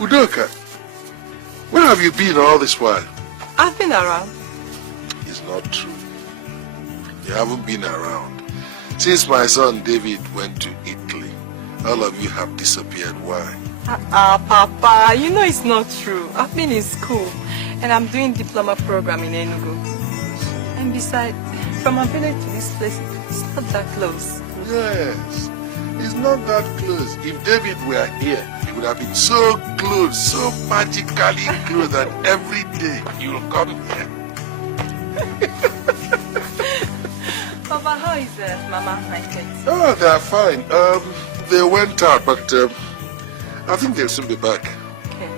Udoka, where have you been all this while? I've been around. It's not true. You haven't been around. Since my son David went to Italy, all of you have disappeared. Why? Papa, you know it's not true. I've been in school and I'm doing diploma program in Enugu. And besides, from my village to this place, it's not that close. Yes, it's not that close. If David were here, he would have been so close, so magically close that every day you'll come here. Papa, how is Mama and kids? Oh, they're fine. They went out, but I think they'll soon be back. Okay.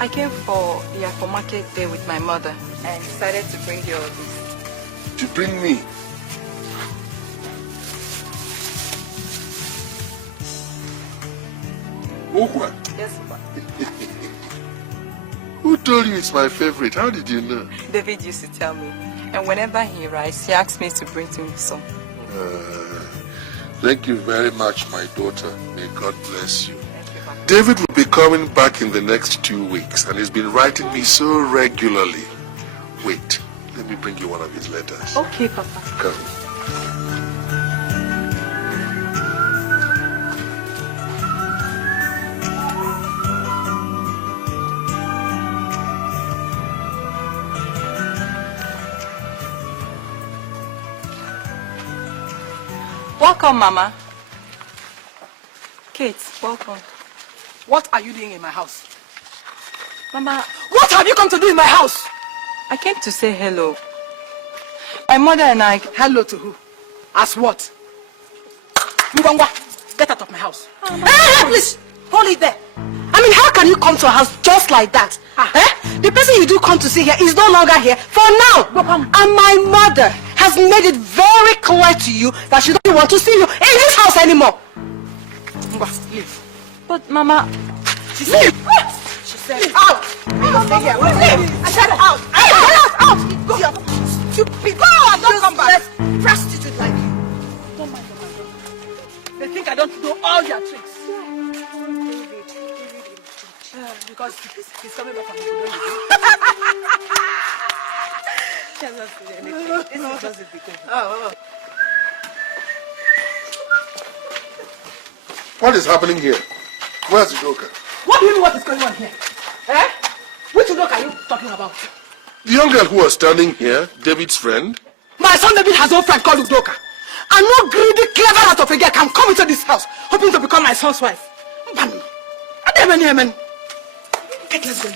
I came for market day with my mother and decided to bring you all this. To bring me? What? Yes, Papa. Who told you it's my favorite? How did you know? David used to tell me. And whenever he writes, he asks me to bring to him some. Thank you very much, my daughter. May God bless you. Thank you, Papa. David will be coming back in the next 2 weeks, and he's been writing me so regularly. Wait, let me bring you one of his letters. Okay, Papa. Come. Welcome, Mama. Kate, welcome. What are you doing in my house? Mama, What have you come to do in my house? I came to say hello. My mother and I... Hello to who? As what? Mugangwa, get out of my house. Hey, please, hold it there. I mean, how can you come to a house just like that? The person you do come to see here is no longer here for now. And my mother has made it very clear to you that she doesn't want to see you in this house anymore. Leave. But, Mama... She said, she said, out. Stay here. Leave. I said, out. Out. Go. Stupid. Go and don't come back. Prostitute like you. Don't mind them. They think I don't know all their tricks. Because he's coming back from the This is just a bit. What is happening here? Where's Udoka? What do you know what is going on here? Eh? Which Udoka are you talking about? The young girl who was standing here, David's friend. My son David has no friend called Udoka. And no greedy, clever out of a girl can come into this house hoping to become my son's wife. Amen. Let's go.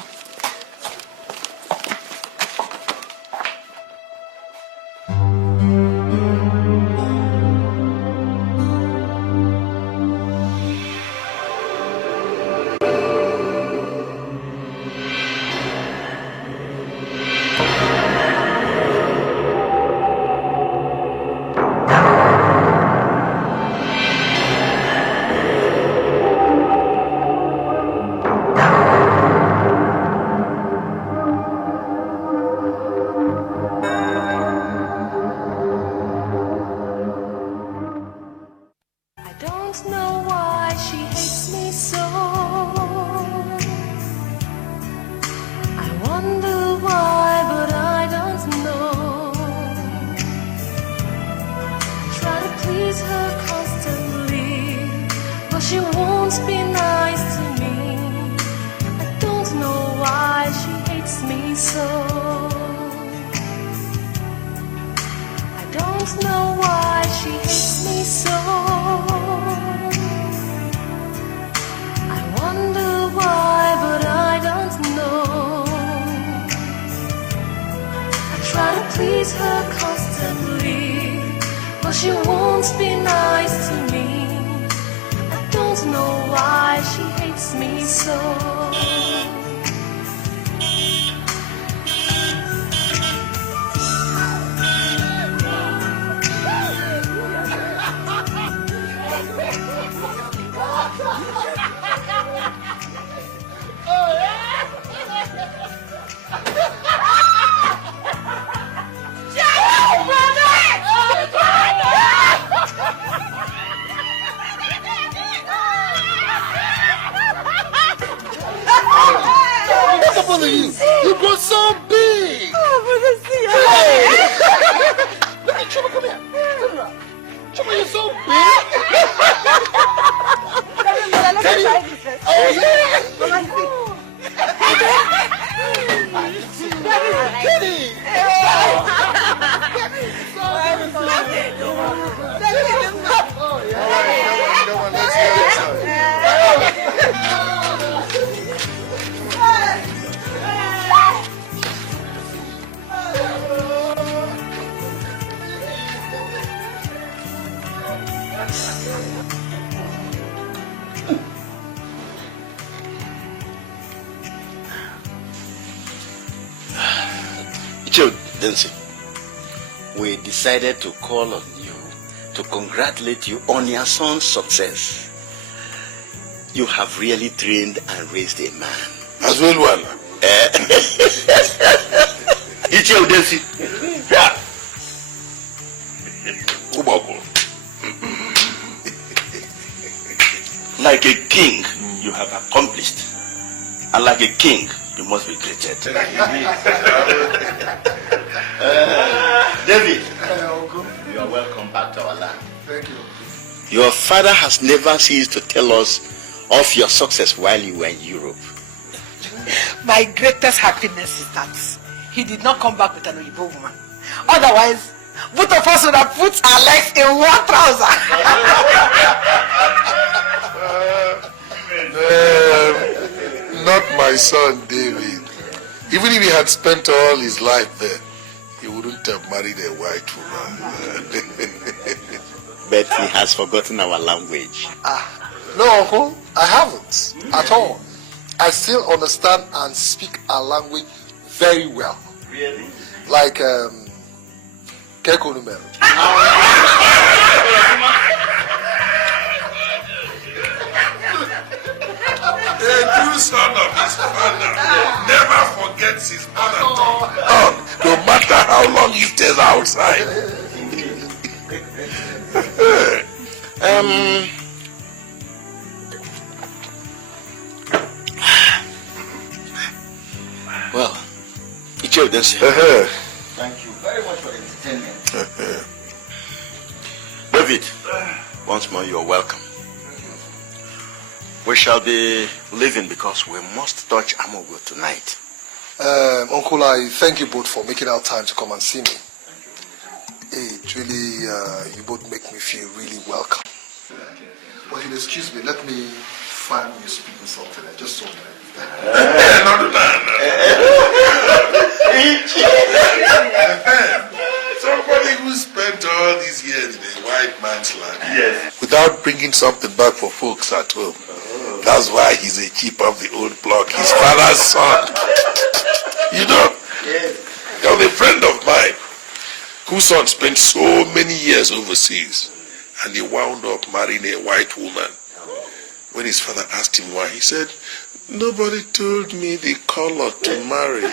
you're so big. Teddy. Oh, yeah. Teddy. Oh, yeah. Come on, let's go inside. Nancy, we decided to call on you to congratulate you on your son's success. You have really trained and raised a man. As well, one. It's your Nancy. Yeah. Like a king, you have accomplished. And like a king, you must be greeted. David, you are welcome back to our land. Thank you. Your father has never ceased to tell us of your success while you were in Europe. My greatest happiness is that he did not come back with an Oyibo woman. Otherwise, both of us would have put our legs in one trouser. Not my son, David. Even if he had spent all his life there, he wouldn't have married a white woman. But he has forgotten our language. No, Uncle, I haven't at all. I still understand and speak our language very well. Really? Like, Kekonumel. A true son of his father never forgets his mother tongue, no matter how long he stays outside. Well, it's your dance. Thank you very much for the entertainment. David, once more you're welcome. We shall be leaving because we must touch Amogo tonight. Uncle, I thank you both for making out time to come and see me. It really, you both make me feel really welcome. Well, you'll excuse me, let me find you speaking something. Just so Somebody who spent all these years in a white man's land, yes, without bringing something back for folks at home. That's why he's a chief of the old block, his father's son. You know, there was a friend of mine whose son spent so many years overseas, and he wound up marrying a white woman. When his father asked him why, he said, "Nobody told me the color to marry."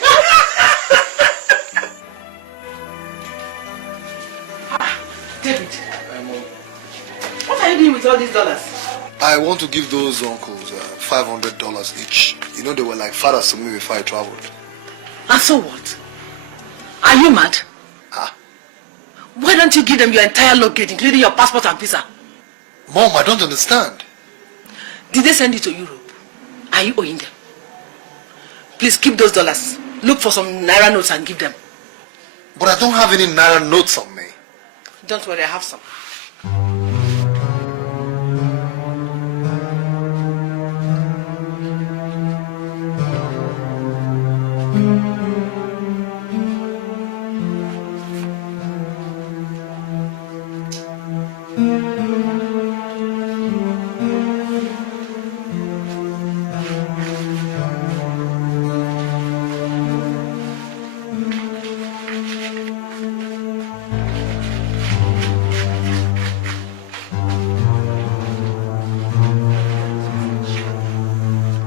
David, what are you doing with all these dollars? I want to give those uncles $500 each. You know, they were like fathers to me before I traveled. And so what? Are you mad? Why don't you give them your entire luggage, including your passport and visa? Mom, I don't understand. Did they send you to Europe? Are you owing them? Please keep those dollars. Look for some Naira notes and give them. But I don't have any Naira notes on me. Don't worry, I have some.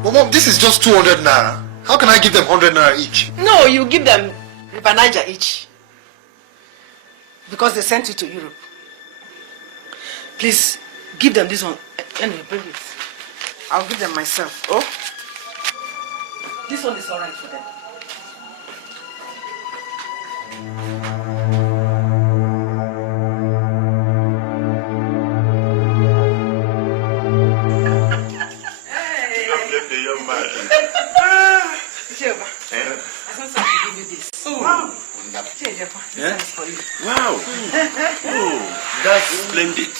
But Mom, this is just 200 Naira. How can I give them 100 Naira each? No, you give them River Niger each. Because they sent you to Europe. Please, give them this one. Anyway, bring it. I'll give them myself. Oh? This one is alright for them. That's splendid.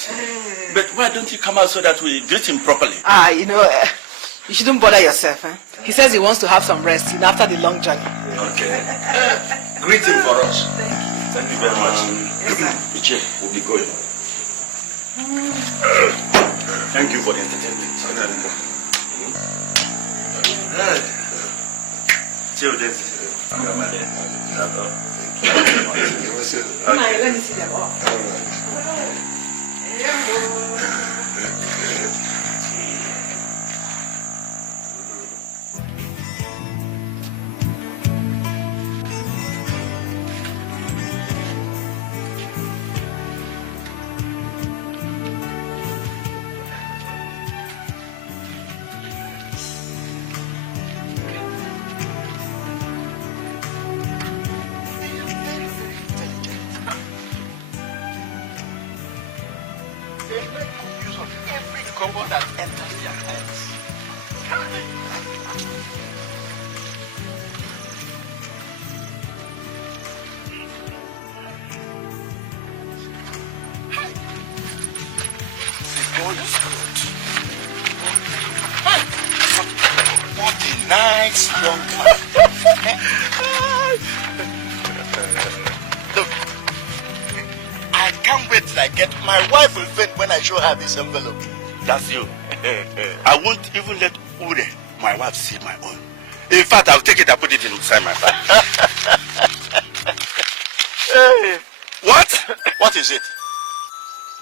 But why don't you come out so that we greet him properly? You shouldn't bother yourself. He says he wants to have some rest after the long journey. Okay. Greet him for us. Thank you very much. Iche, we'll be going. Thank you for the entertainment. Chill, this. Let me see them all. That enters their heads. God is good. What a nice young man. Look, I can't wait till I get my wife will faint when I show her this envelope. That's you. I won't even let Ure, my wife, see my own. In fact, I'll take it and put it inside my bag. What? What is it?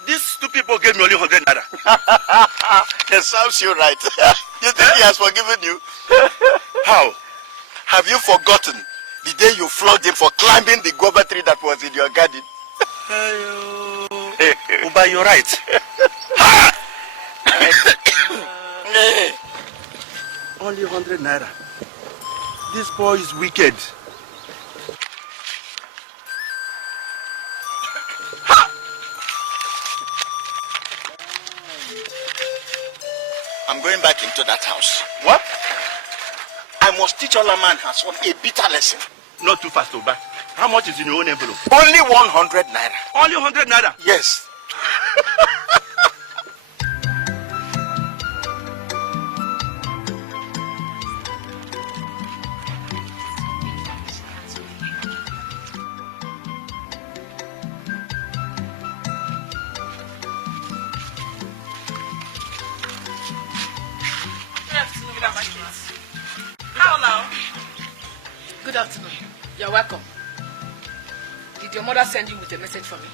These two people gave me only 100 naira. It sounds you right. You think he has forgiven you? How? Have you forgotten the day you flogged him for climbing the guava tree that was in your garden? Uba, you're right. Only 100 naira. This boy is wicked. I'm going back into that house. What? I must teach all a man has one a bitter lesson. Not too fast, Oba. How much is in your own envelope? Only 100 naira. Only 100 naira? Yes. Good afternoon. You're welcome. Did your mother send you with a message for me?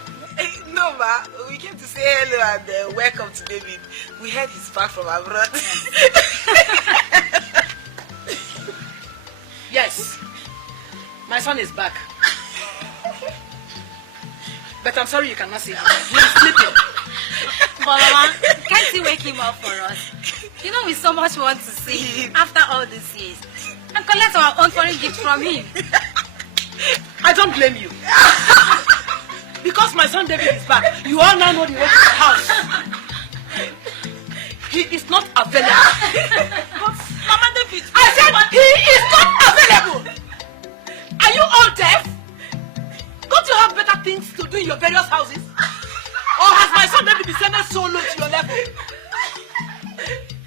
No, ma. We came to say hello and welcome to David. We heard he's back from abroad. Yes. My son is back. But I'm sorry you cannot see him. He's sleeping. But Mama, can't you wake him up for us? You know we so much want to see him after all these years. And collect our own foreign gift from him. I don't blame you. Because my son David is back, you all now know the way to the house. He is not available. But Mama David, I said he is not available. Are you all deaf? Don't you have better things to do in your various houses? Or has my son David descended so low to your level?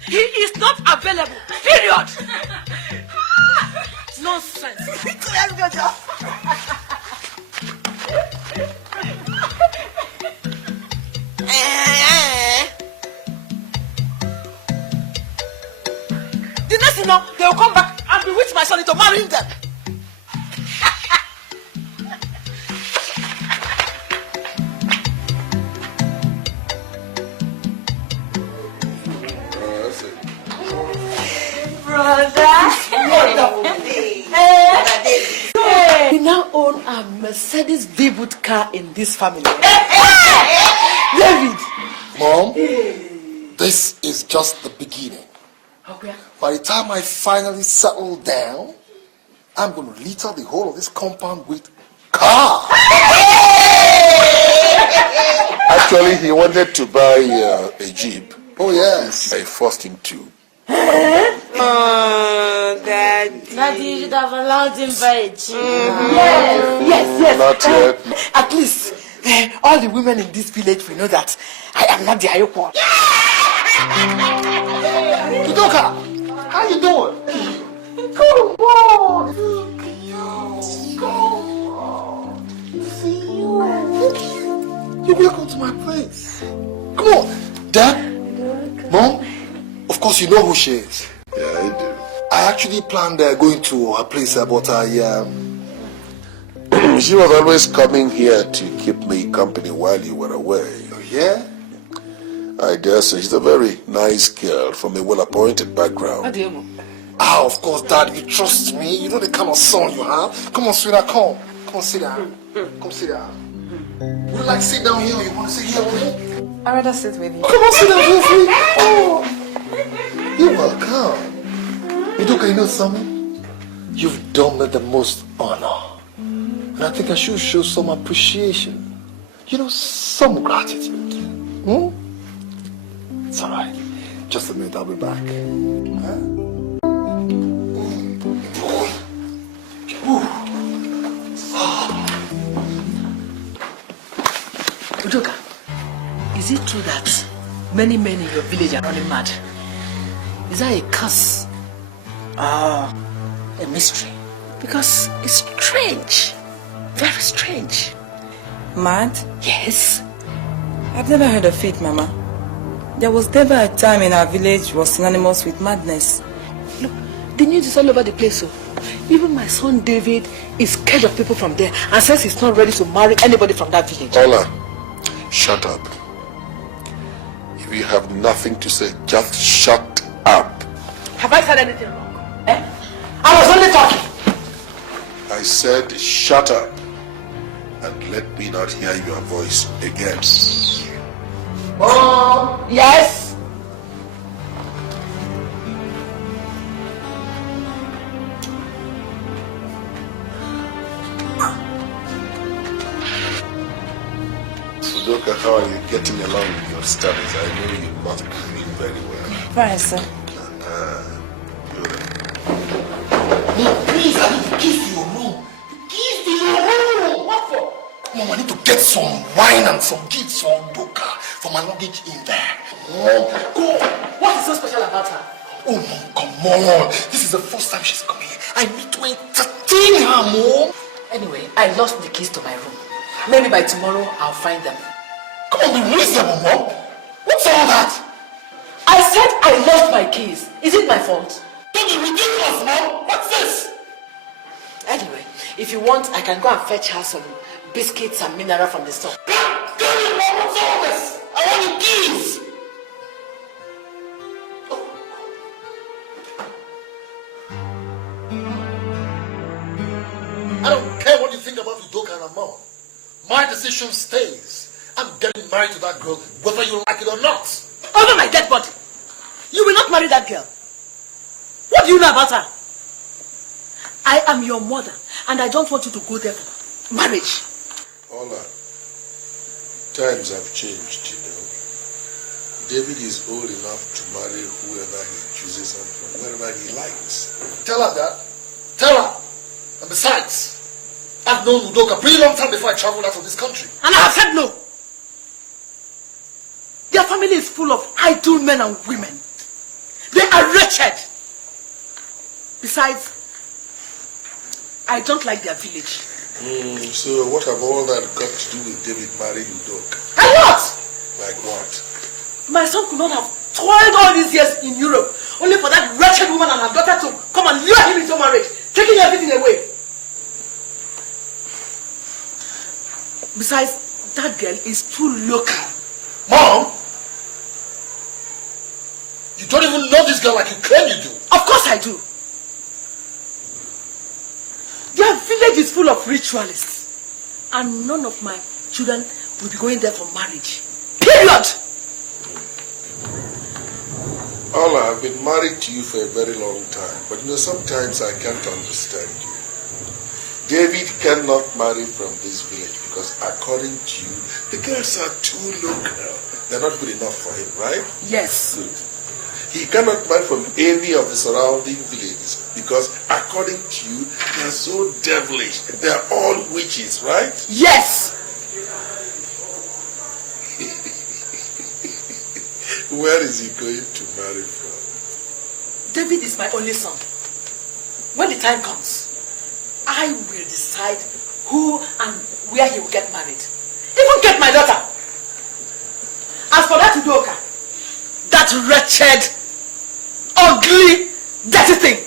He is not available. Period. Nonsense. The next thing you know, they will come back and bewitch my son into marrying them. We now own a Mercedes V-Boot car in this family. David! Mom, this is just the beginning. Okay. By the time I finally settle down, I'm going to litter the whole of this compound with car. Actually, he wanted to buy a Jeep. Oh, yes. I forced him to. Oh, Daddy. Daddy, you should have allowed him buy a Jeep. Yes. Not yet. At least all the women in this village will know that I am not the Ayoko. Udoka, how you doing? Come on. Come on. See you. You're welcome to my place. Come on. Dad? Mom? Of course you know who she is. Yeah, I do. I actually planned going to her place, but She was always coming here to keep me company while you were away. Oh, yeah? I guess she's a very nice girl from a well-appointed background. Ah, of course, Dad, you trust me. You know the kind of son you have. Come on, sweetheart, come. Come on, sit down. Come sit down. Would you like to sit down here or you want to sit here with me? I'd rather sit with you. Come on, sit down with me. Oh, you're welcome. Udoka, you know something? You've done me the most honor. And I think I should show some appreciation. You know, some gratitude. Hmm? It's all right. Just a minute, I'll be back. Huh? Udoka, is it true that many men in your village are running mad? Is that a curse? A mystery? Because it's strange. Very strange. Mad? Yes. I've never heard of it, Mama. There was never a time in our village was synonymous with madness. Look, the news is all over the place. So even my son David is scared of people from there and says he's not ready to marry anybody from that village. Ola, shut up. If you have nothing to say, just shut up. Have I said anything wrong? I was only talking. I said shut up and let me not hear your voice again. Mom! Yes? Udoka, how are you getting along with your studies? I know you must be doing very well. Fine, sir. Good. Mom, please, I need the keys to your room. The keys to your room. What for? Mom, I need to get some wine and some gifts for Udoka for my luggage in there. Mom, go. What is so special about her? Oh, Mom, come on. This is the first time she's coming here. I need to entertain her, Mom. Anyway, I lost the keys to my room. Maybe by tomorrow I'll find them. Come on, be reasonable, Mom. What's all that? I said I lost my keys. Is it my fault? Don't be ridiculous, Mom. What's this? Anyway, if you want, I can go and fetch her some biscuits and mineral from the store. God damn it, Mom. What's all this? I want the keys. I don't care what you think about Udoka and her mom. My decision stays. I'm getting married to that girl, whether you like it or not. Over my dead body. You will not marry that girl. What do you know about her? I am your mother, and I don't want you to go there for marriage. Ola, times have changed, you know. David is old enough to marry whoever he chooses and from wherever he likes. Tell her that. Tell her. And besides, I've known Udoka a pretty long time before I traveled out of this country. And I have said no. Their family is full of idle men and women. They are wretched. Besides, I don't like their village. So what have all that got to do with David marrying Udoka? And what? Like what? My son could not have toiled all these years in Europe only for that wretched woman and her daughter to come and lure him into marriage, taking everything away. Besides, that girl is too local. Mom! You don't even know this girl like you claim you do. Of course I do. Their village is full of ritualists. And none of my children will be going there for marriage. Period! Ola, I've been married to you for a very long time, but you know, sometimes I can't understand you. David cannot marry from this village because according to you, the girls are too local. They're not good enough for him, right? Yes. Good. He cannot marry from any of the surrounding villages because according to you, they're so devilish. They're all witches, right? Yes! Where is he going to marry from? David is my only son. When the time comes, I will decide who and where he will get married. Even get my daughter. As for that Udoka, that wretched, ugly, dirty thing,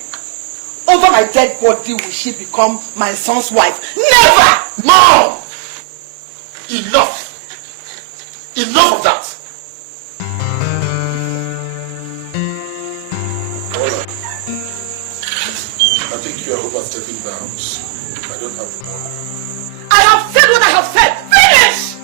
over my dead body will she become my son's wife. Never! Mom! Enough! Enough of that! Alright. I think you are overstepping bounds. I don't have the money. I have said what I have said! Finish!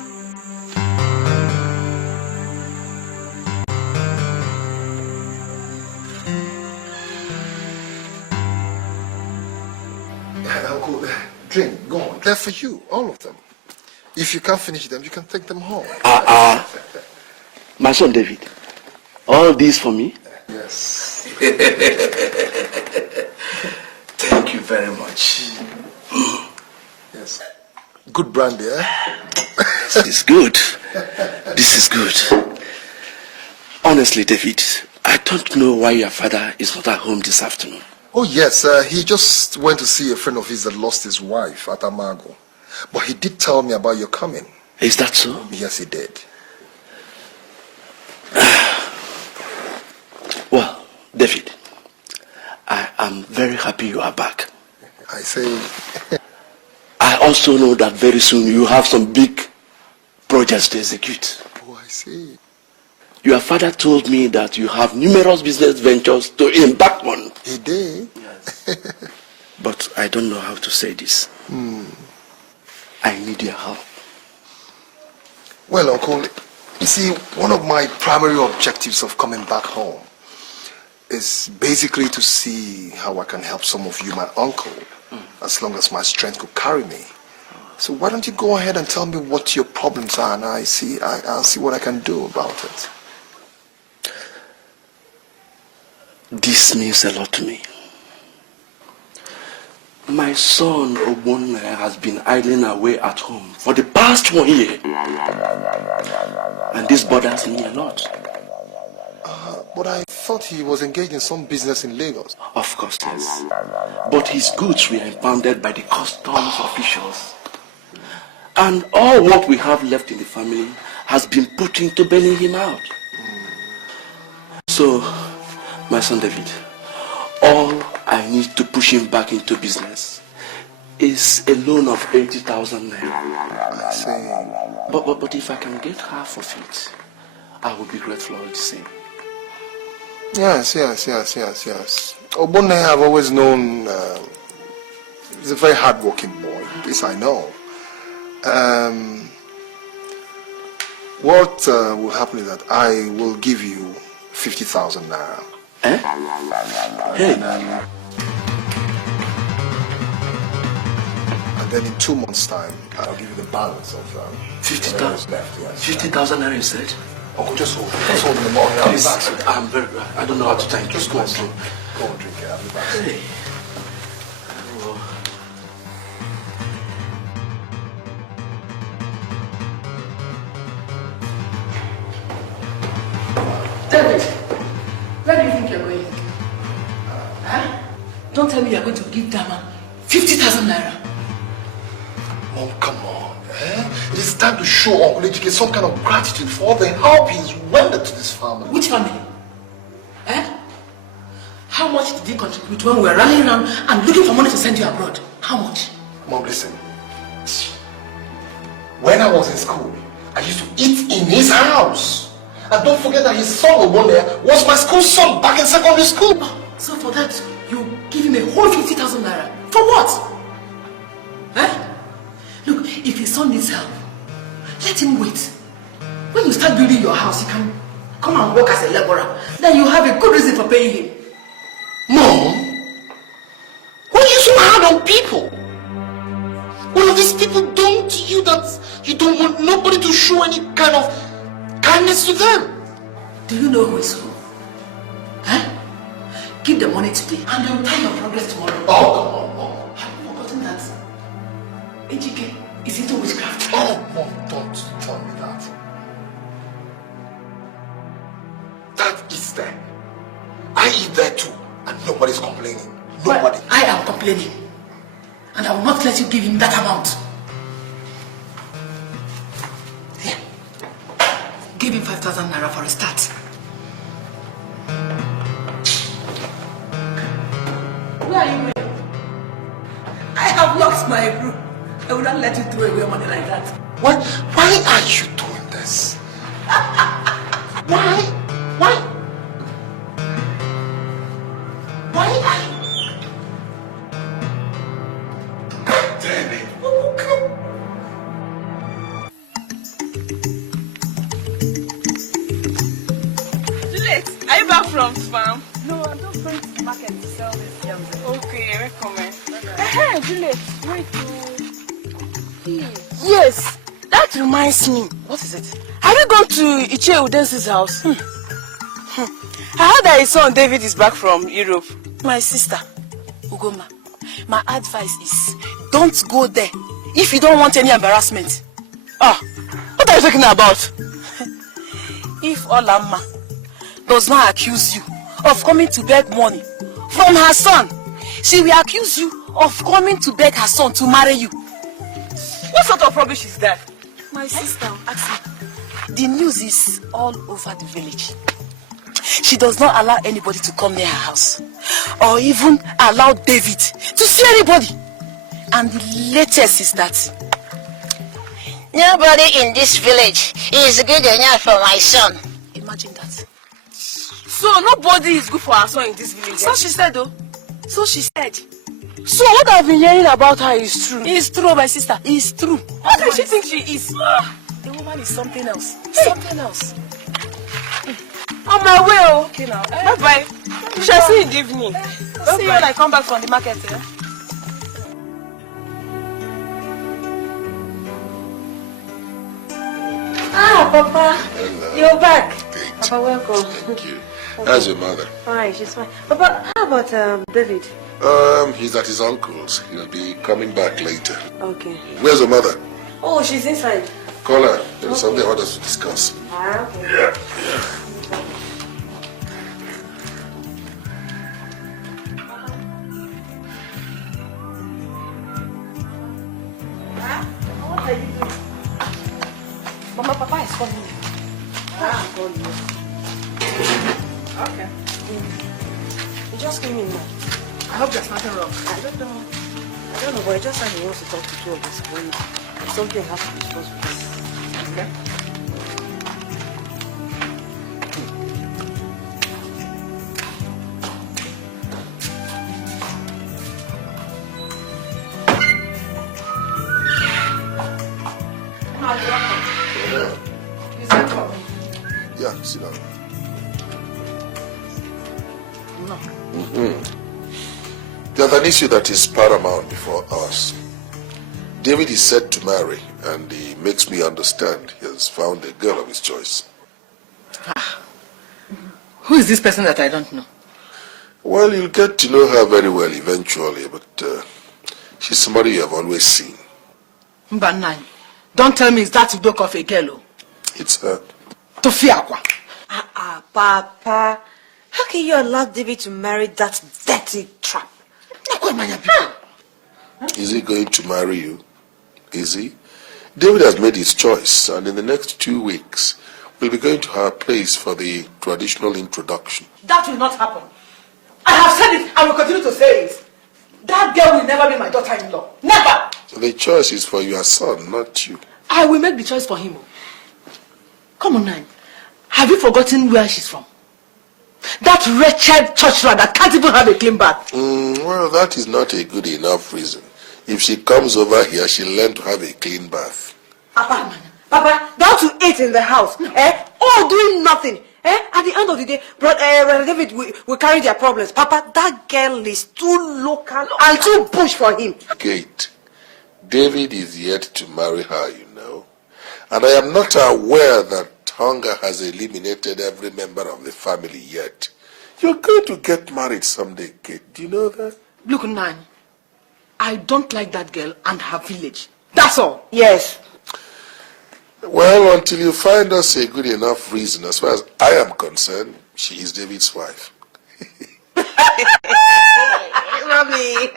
Uncle, drink, go on. They're for you, all of them. If you can't finish them, you can take them home. My son David, all these for me? Yes. Thank you very much. Yes. Good brandy, eh? This is good. This is good. Honestly, David, I don't know why your father is not at home this afternoon. Oh, yes. He just went to see a friend of his that lost his wife at Amago. But he did tell me about your coming. Is that so? Yes, he did. Well, David, I am very happy you are back. I say... I also know that very soon you have some big projects to execute. Oh, I see. Your father told me that you have numerous business ventures to embark on. He did? Yes. But I don't know how to say this. I need your help. Well, Uncle, you see, one of my primary objectives of coming back home is basically to see how I can help some of you, my uncle, as long as my strength could carry me. So why don't you go ahead and tell me what your problems are, and I'll see what I can do about it. This means a lot to me. My son Ogbonna has been idling away at home for the past 1 year. And this bothers me a lot. But I thought he was engaged in some business in Lagos. Of course, yes. But his goods were impounded by the customs officials. And all what we have left in the family has been put into bailing him out. So, my son David, all I need to push him back into business is a loan of 80,000 naira. I see. But if I can get half of it, I will be grateful all the same. Yes. Ogbonna I've always known, he's a very hard-working boy. This I know. What will happen is that I will give you 50,000 naira. Eh? Hey. And then in 2 months' time, I'll give you the balance of 50,000 left. Yes. 50,000 naira, you said? Uncle, just hold in the morning. I'll be back. I'm very, I don't know how to thank you. Just go and drink. Go and drink it. I'll be back. Hey. David, where do you think you're going? Huh? Don't tell me you're going to give Dama 50,000 naira. Mom, come on. It is time to show Uncle Ejike some kind of gratitude for all the help he's rendered to this family. Which family? How much did he contribute when we were running around and looking for money to send you abroad? How much? Mom, listen. When I was in school, I used to eat in his house. And don't forget that his son Ogbonna was my school son back in secondary school. Oh, so for that, you give him a whole 50,000 naira. For what? Look, if his son needs help, let him wait. When you start building your house, you can come and work as a laborer. Then you have a good reason for paying him. Mom, why are you so hard on people? What have these people done to you that you don't want nobody to show any kind of kindness to them? Do you know who is who? Give the money today and they will tell your progress tomorrow. Oh, come on, Mom. Have you forgotten that Ejike is into witchcraft? Oh, Mom, don't tell me that. eats there. I eat there too, and nobody's complaining. Nobody. But I am complaining. And I will not let you give him that amount. Here. Give him 5,000 naira for a start. Where are you going? I have lost my room. I will not let you throw away money like that. Why are you doing this? Why? Why are you? Damn it. Juliet, are you back from farm? No, I'm just going to the market to sell this yams. Okay, recommend. Hey, Juliet, wait. Yes, that reminds me. What is it? Have you gone to Iche Udensi's house? I heard that his son David is back from Europe. My sister, Ugoma, my advice is don't go there if you don't want any embarrassment. Ah, what are you talking about? If Olamma does not accuse you of coming to beg money from her son, she will accuse you of coming to beg her son to marry you. What sort of rubbish is that? My sister asked me. The news is all over the village. She does not allow anybody to come near her house, or even allow David to see anybody. And the latest is that nobody in this village is good enough for my son. Imagine that. So nobody is good for her son in this village. So she said, though. So she said. So what I've been hearing about her is true. It's true, my sister. It's true. What does she think she is? The woman is something else. Hey. Something else. On my way, oh. Okay now. Bye-bye. We shall see you in the evening. See you when I come back from the market. Yeah? Ah, Papa. Hello. You're back. Great. Papa, welcome. Thank you. How's your mother? Fine, she's fine. Papa, how about David? He's at his uncle's. He'll be coming back later. Okay. Where's your mother? Oh, she's inside. Call her. There's something I want us to discuss. Ah, okay. Yeah. What are you doing? Mama, Papa is calling you. Ah, I'm calling you. Okay. You just came in now. I hope there's nothing wrong. I don't know, but I just said he wants to talk to two of us when something has to be discussed with us. Okay. Yeah, sit down. No. There's an issue that is paramount before us. David is set to marry, and he makes me understand he has found a girl of his choice. Who is this person that I don't know? Well, you'll get to know her very well eventually, but she's somebody you have always seen. Mbanai, don't tell me it's that Udoka of a girl. It's her. Tofiakwa. Papa. How can you allow David to marry that dirty trap? Is he going to marry you? Is he? David has made his choice, and in the next 2 weeks, we'll be going to her place for the traditional introduction. That will not happen. I have said it and will continue to say it. That girl will never be my daughter-in-law. Never! The choice is for your son, not you. I will make the choice for him. Come on, Nine. Have you forgotten where she's from? That wretched church rat that can't even have a clean bath. Well, that is not a good enough reason. If she comes over here, she'll learn to have a clean bath. Papa, down to 8 in the house. All doing nothing. At the end of the day, Brother David will carry their problems. Papa, that girl is too local and too bush for him. Kate, David is yet to marry her, you know. And I am not aware that hunger has eliminated every member of the family yet. You're going to get married someday, Kate. Do you know that? Look, Nan, I don't like that girl and her village. That's all. Yes. Well, until you find us a good enough reason, as far as I am concerned, She is David's wife. Mommy.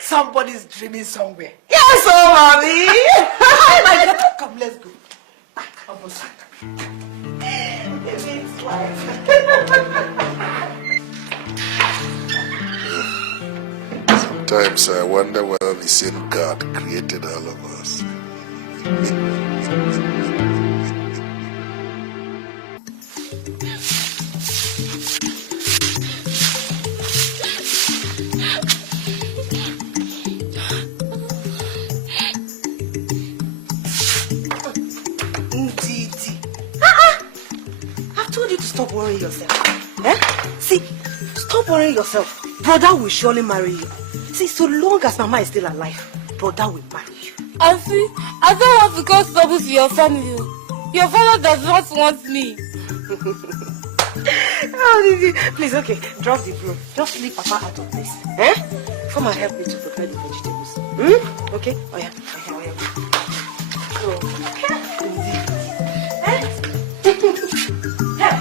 Somebody's dreaming somewhere. Yes, oh, mommy. My God. Come, let's go. David's wife. Sometimes I wonder whether the same God created all of us. I've told you to stop worrying yourself. Eh? See, stop worrying yourself. Brother will surely marry you. See, so long as Mama is still alive, brother will marry you. Auntie, I don't want to cause trouble to your family. Your father does not want me. Oh, Didi. Please, okay, drop the broom. Just leave Papa out of this. Eh? Come and help me to prepare the vegetables. Hmm? Okay? Oh, yeah. Oh, yeah. Oh, yeah.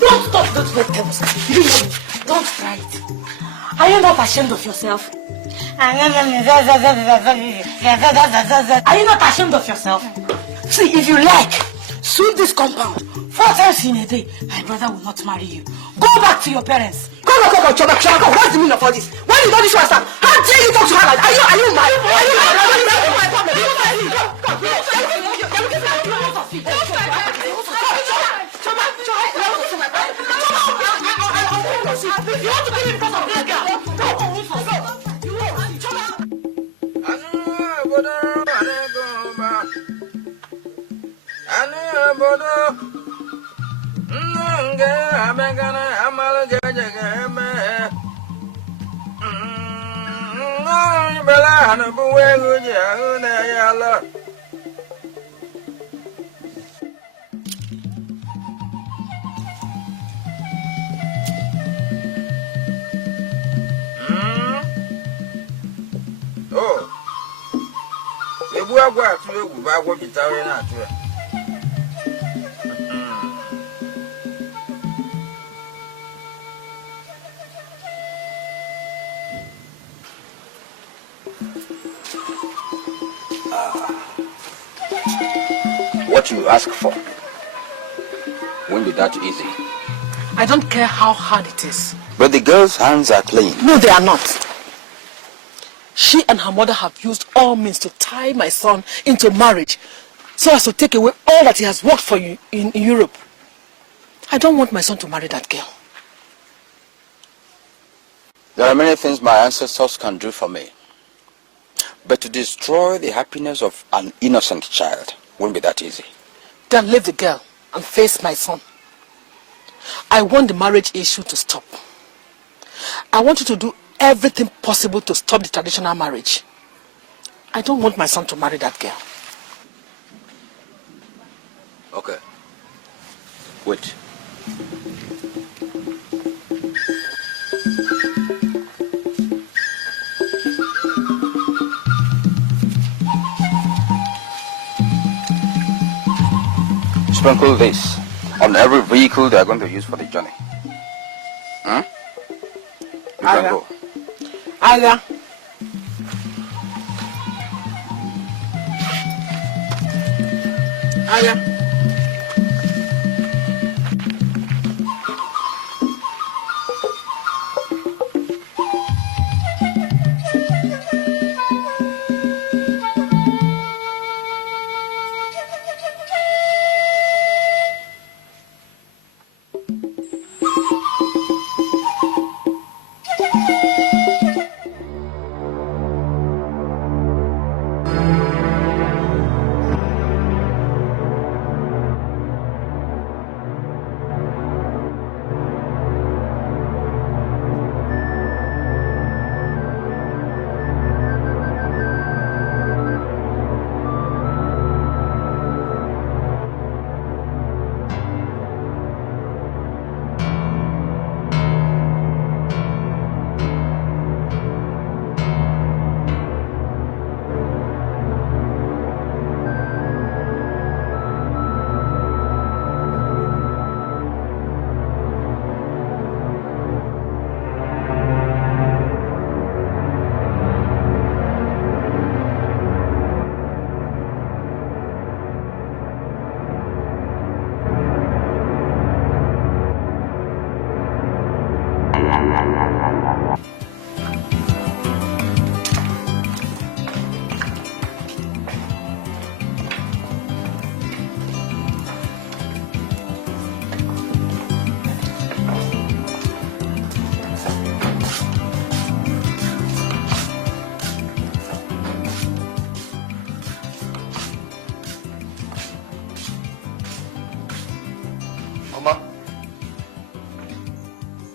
Don't stop those vegetables. Don't try it. Are you not ashamed of yourself? Are you not ashamed of yourself? See, if you like, sweep this compound 4 times in a day. My brother will not marry you. Go back to your parents. Come on, Choma. What's the meaning of all this? Why did all this one start? How dare you talk to her like that? Are you mad? Are you mad? You want to kill me because of this girl? Oh, the boy got to you by what you tell you not to. What you ask for won't be that easy. I don't care how hard it is. But the girl's hands are clean. No, they are not. She and her mother have used all means to tie my son into marriage so as to take away all that he has worked for you in Europe. I don't want my son to marry that girl. There are many things my ancestors can do for me. But to destroy the happiness of an innocent child won't be that easy. Then leave the girl and face my son. I want the marriage issue to stop. I want you to do everything possible to stop the traditional marriage. I don't want my son to marry that girl. Okay. Wait. Sprinkle this on every vehicle they are going to use for the journey. Hmm? You can go. Aya. Aya.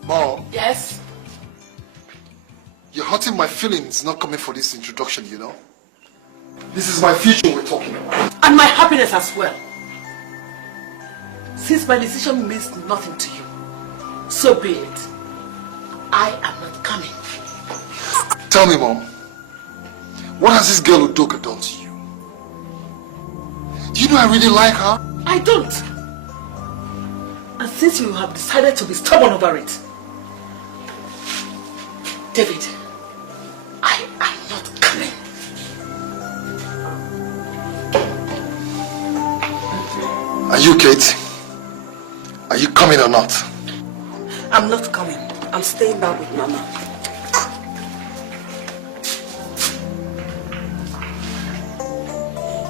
Mom? Yes? You're hurting my feelings not coming for this introduction, you know? This is my future we're talking about. And my happiness as well. Since my decision means nothing to you, so be it. I am not coming. Tell me, Mom, what has this girl Udoka done to you? Do you know I really like her? I don't. And since you have decided to be stubborn over it, David, I am not coming. Are you, Kate? Are you coming or not? I'm not coming. I'm staying back with Mama.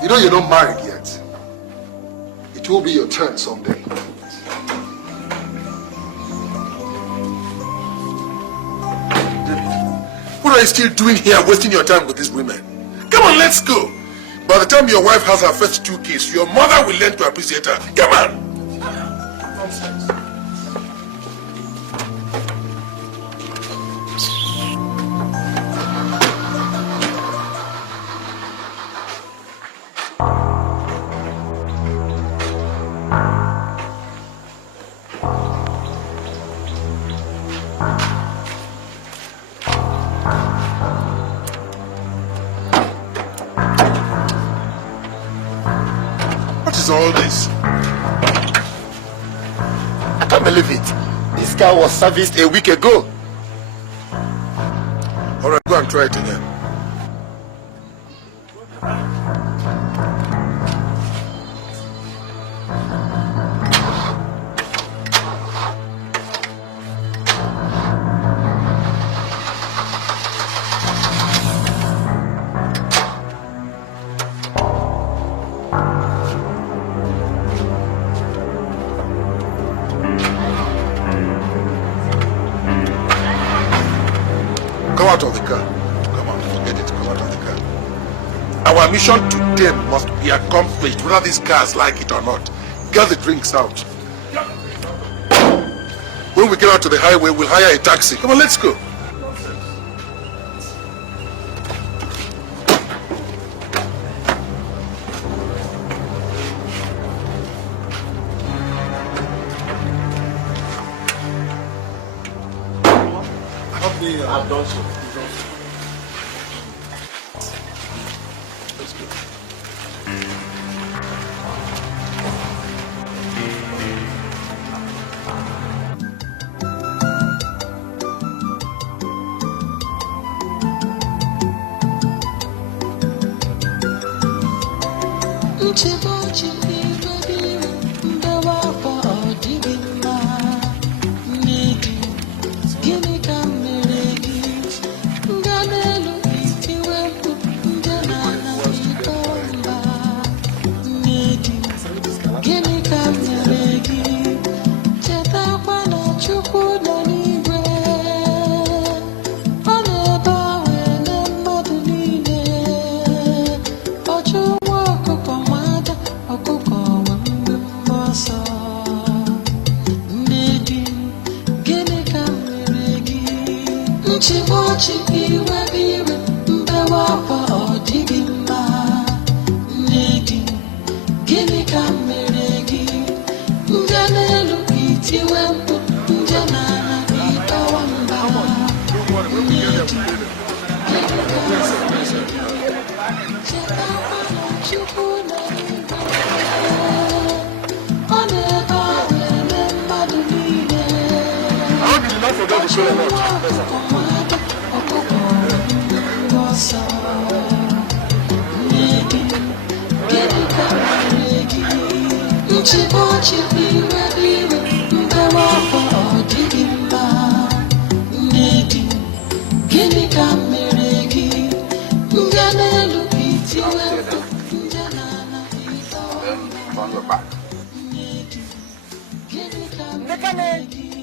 You know you're not married yet. It will be your turn someday. What are you still doing here wasting your time with these women? Come on, let's go. By the time your wife has her first 2 kids, your mother will learn to appreciate her. Come on. Nonsense. All this. I can't believe it. This car was serviced a week ago. Alright, go and try it again. Come out of the car. Come on, forget it. Come out of the car. Our mission today must be accomplished, whether these cars like it or not. Get the drinks out. When we get out to the highway, we'll hire a taxi. Come on, let's go. I've done so. Let's go.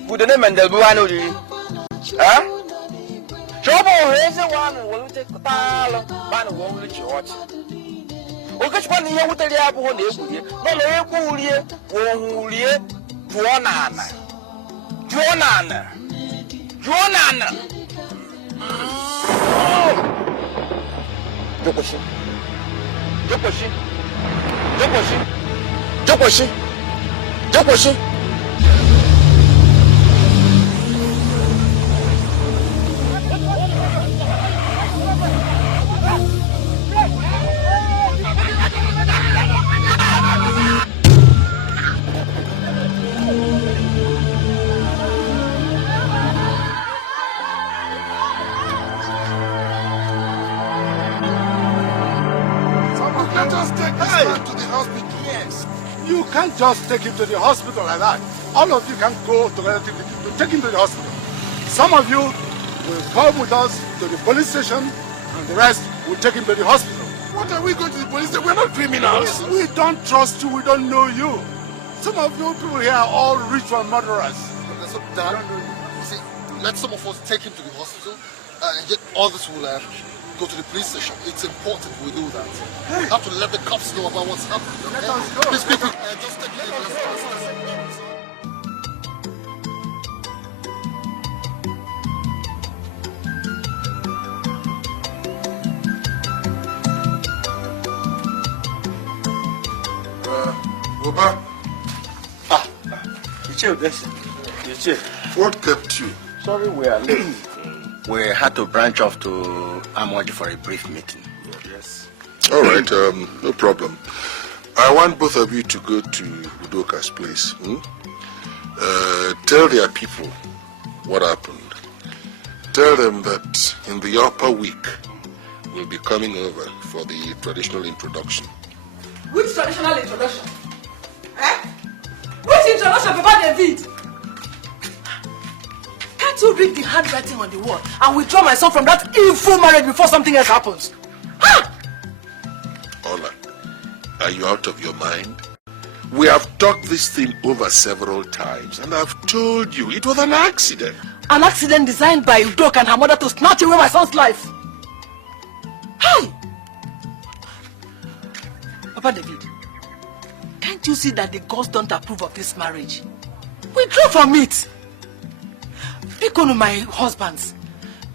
Good name and the Buanuri. Huh? Trouble is the one who will take the tile, man won't let you watch. Okash one here with the apple, no, Juanana. Jonana. Jokoshi. Jokoshi. Jokoshi. Jokoshi. Jokoshi. Let us take this man to the hospital. Yes. You can't just take him to the hospital like that. All of you can go together to take him to the hospital. Some of you will come with us to the police station, and the rest will take him to the hospital. What are we going to the police station? We're not criminals. We don't trust you. We don't know you. Some of you people here are all ritual murderers. So, Dad, see, let some of us take him to the hospital, and yet others will go to the police station. It's important we do that. We have to let the cops know about what's happening. Let us go. Please, people, just take it. Oba. What kept you? Sorry, we are late. We had to branch off to Amoji for a brief meeting. Yes. All right, no problem. I want both of you to go to Udoka's place. Tell their people what happened. Tell them that in the upper week, we'll be coming over for the traditional introduction. Which traditional introduction? Eh? Which introduction, Papa David? Can't you read the handwriting on the wall and withdraw my son from that evil marriage before something else happens? Huh? Ola, are you out of your mind? We have talked this thing over several times, and I've told you it was an accident. An accident designed by Udoka and her mother to snatch away my son's life. Hey! Papa David, can't you see that the gods don't approve of this marriage? Withdraw from it. Bikonu, my husband,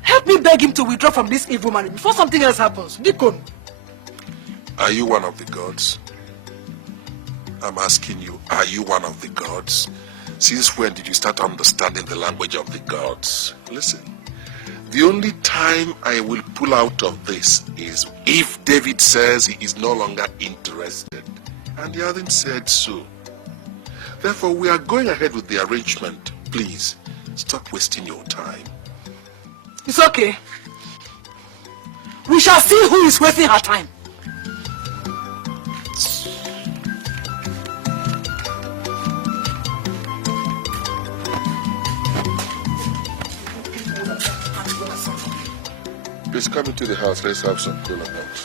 help me beg him to withdraw from this evil marriage before something else happens. Bikonu. Are you one of the gods? I'm asking you, are you one of the gods? Since when did you start understanding the language of the gods? Listen, the only time I will pull out of this is if David says he is no longer interested, and he hasn't said so. Therefore, we are going ahead with the arrangement. Please, stop wasting your time. It's okay. We shall see who is wasting her time. Please come into the house. Let's have some cola milk.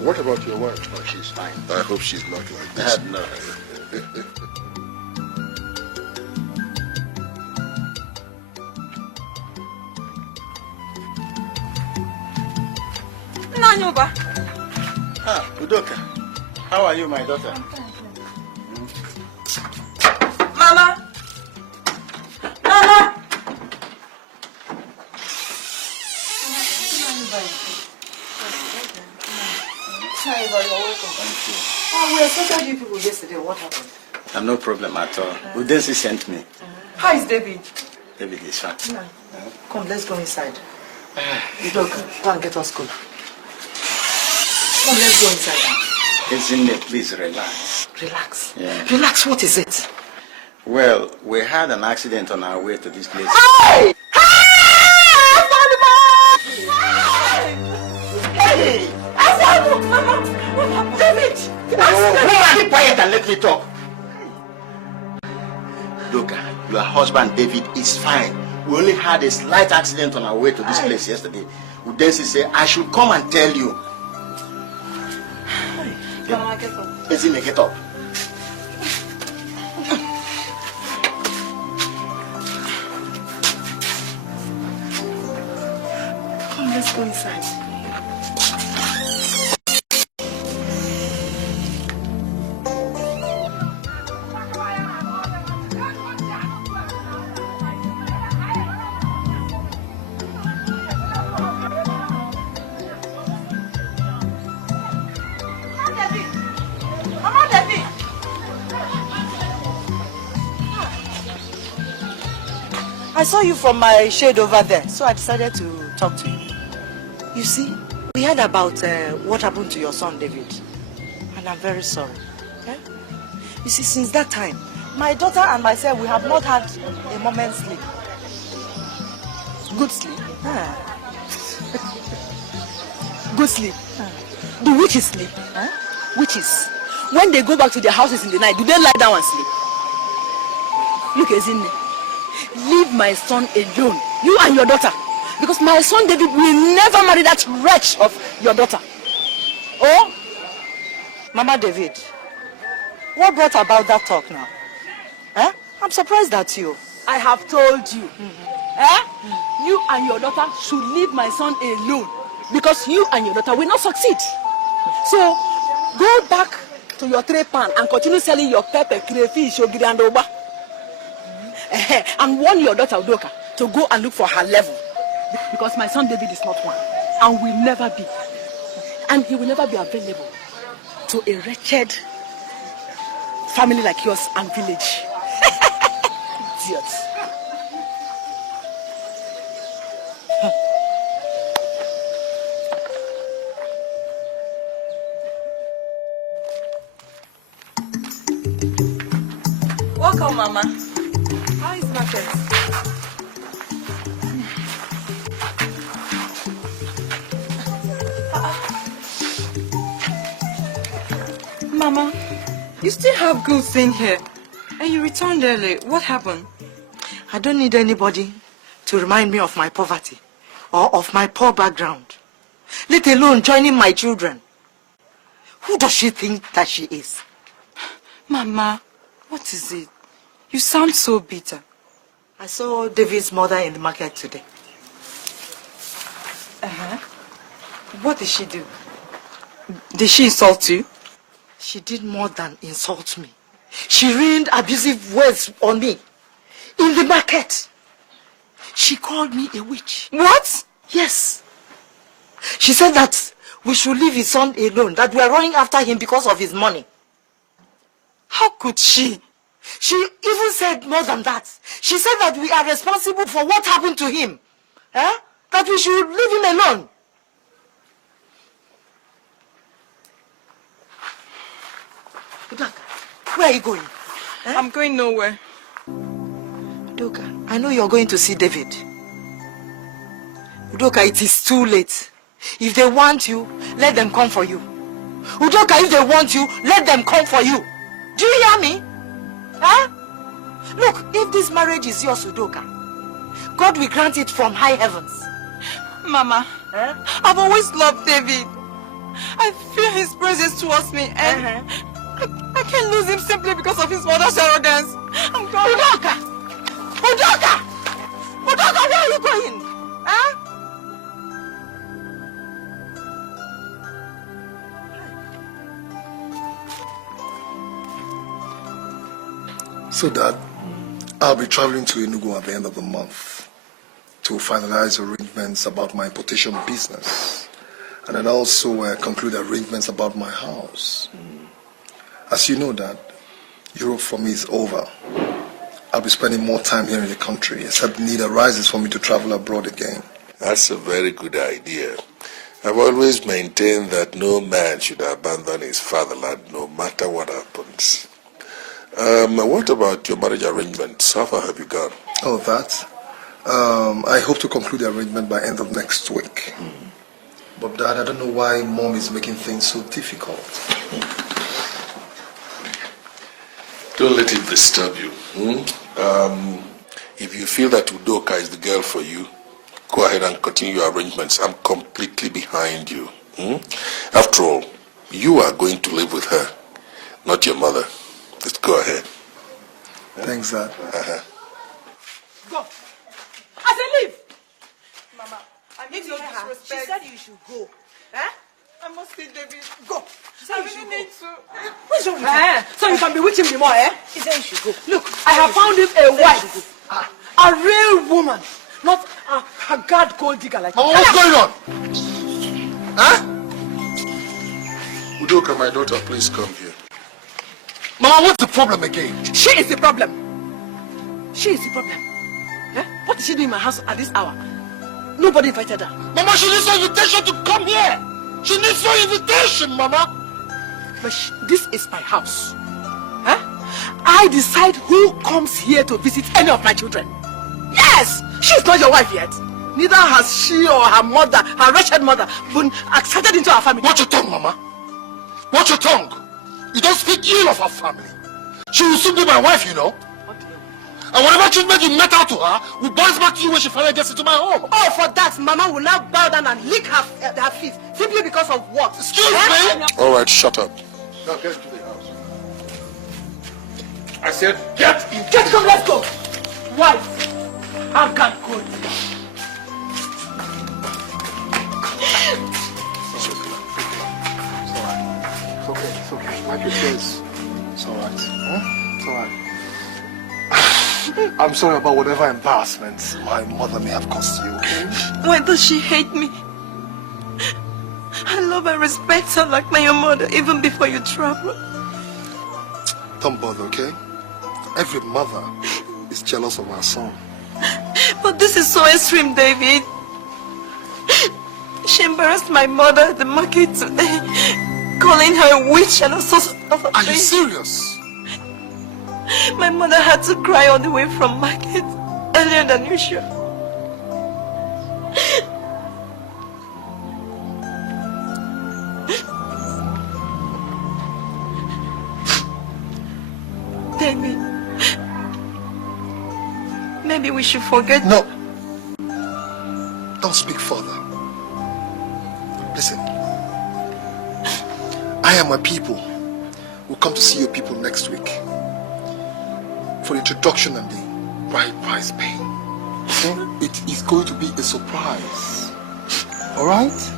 What about your wife? Oh, she's fine. I hope she's not like this. No. Nanyuba. Udoka, how are you, my daughter? Mama. Mama. Hi, you're welcome. Thank you. Oh, we expected you people yesterday. What happened? No problem at all. Udensi sent me. How is David? David is fine. No. Come, let's go inside. Udoka, go and get us cola. Come, let's go inside. Ezinne, please relax. Relax. Yeah. Relax, what is it? Well, we had an accident on our way to this place. Hey! Hey! Hey! Mama! David! Be quiet and let me talk. Look, your husband David is fine. We only had a slight accident on our way to this place yesterday. Udensi said I should come and tell you. Mama, get up. Ezinne, get up. Come, let's go inside. I saw you from my shade over there, so I decided to talk to you. You see, we heard about what happened to your son, David. And I'm very sorry. Okay? You see, since that time, my daughter and myself, we have not had a moment's sleep. Good sleep. Good sleep. The witches sleep. Witches. When they go back to their houses in the night, do they lie down and sleep? Look, Ezinne, leave my son alone. You and your daughter. Because my son David will never marry that wretch of your daughter. Oh? Mama David, what brought about that talk now? I'm surprised at you. I have told you. You and your daughter should leave my son alone. Because you and your daughter will not succeed. So, go back to your tray pan and continue selling your pepper, crayfish, ogiri and oba. And warn your daughter Udoka to go and look for her level. Because my son David is not one. And will never be. And he will never be available to a wretched family like yours and village. Idiots. Welcome, Mama. How is market? Mama, you still have goods in here. And you returned early. What happened? I don't need anybody to remind me of my poverty or of my poor background, let alone joining my children. Who does she think that she is? Mama, what is it? You sound so bitter. I saw David's mother in the market today. What did she do? Did she insult you? She did more than insult me. She rained abusive words on me. In the market. She called me a witch. What? Yes. She said that we should leave his son alone, that we are running after him because of his money. How could she? She even said more than that. She said that we are responsible for what happened to him. That we should leave him alone. Udoka, where are you going? I'm going nowhere. Udoka, I know you're going to see David. Udoka, it is too late. If they want you, let them come for you. Udoka, if they want you, let them come for you. Do you hear me? Look, if this marriage is yours, Udoka, God will grant it from high heavens. Mama, I've always loved David. I feel his presence towards me and I can't lose him simply because of his mother's arrogance. I'm going. Udoka! Udoka! Udoka, where are you going? So, Dad, I'll be traveling to Enugu at the end of the month to finalize arrangements about my importation business and then also conclude arrangements about my house. As you know, Dad, Europe for me is over. I'll be spending more time here in the country, except need arises for me to travel abroad again. That's a very good idea. I've always maintained that no man should abandon his fatherland no matter what happens. What about your marriage arrangements? How far have you gone? Oh, that? I hope to conclude the arrangement by end of next week. But Dad, I don't know why Mom is making things so difficult. Don't let it disturb you. If you feel that Udoka is the girl for you, go ahead and continue your arrangements. I'm completely behind you. After all, you are going to live with her, not your mother. Just go ahead. Thanks, Dad. Go. I said leave. Mama, I need your disrespect. She said you should go. I must see David. Go. I really need to. What's wrong with you? So you can be with him more, He said you should go. Look, I have found him a wife. A real woman. Not a god gold digger like Mama, what's going on? Udoka, my daughter, please come here. Mama, what's the problem again? She is the problem. She is the problem. Eh? What is she doing in my house at this hour? Nobody invited her. Mama, she needs no invitation to come here. She needs no invitation, Mama. But this is my house. Huh? I decide who comes here to visit any of my children. Yes! She's not your wife yet. Neither has she or her mother, her wretched mother, been accepted into our family. Watch your tongue, Mama. Watch your tongue. You don't speak ill of her family. She will soon be my wife, you know. And whatever treatment you met out to her will bounce back to you when she finally gets into my home. Oh, for that, Mama will now bow down and lick her feet simply because of what? Excuse me? All right, shut up. Now get into the house. I said get into Get come, let's go. Wife, I can't go. It's okay. It's okay. Wipe your tears. It's alright. Huh? It's alright. I'm sorry about whatever embarrassment my mother may have caused you, okay? Why does she hate me? I love and respect her like my own mother, even before you travel. Don't bother, okay? Every mother is jealous of her son. But this is so extreme, David. She embarrassed my mother at the market today, calling her a witch and all sorts of other things. Are you serious? My mother had to cry all the way from market earlier than usual. David, maybe we should forget. No. Don't speak further. Listen. I and my people will come to see your people next week for the introduction and the bride price paying. Okay? It is going to be a surprise. Alright?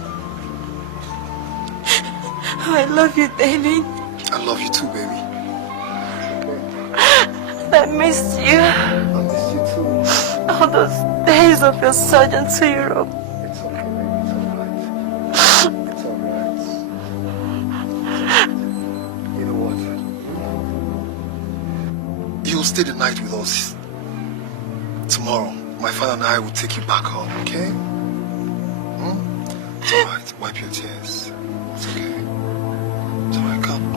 I love you, David. I love you too, baby. I missed you. I miss you too. All those days of your sojourn to Europe. It's okay, baby. It's alright. It's alright. You know what? You'll stay the night with us. Tomorrow, my father and I will take you back home, okay? Hmm? It's alright. Wipe your tears. It's okay. It's alright. Come.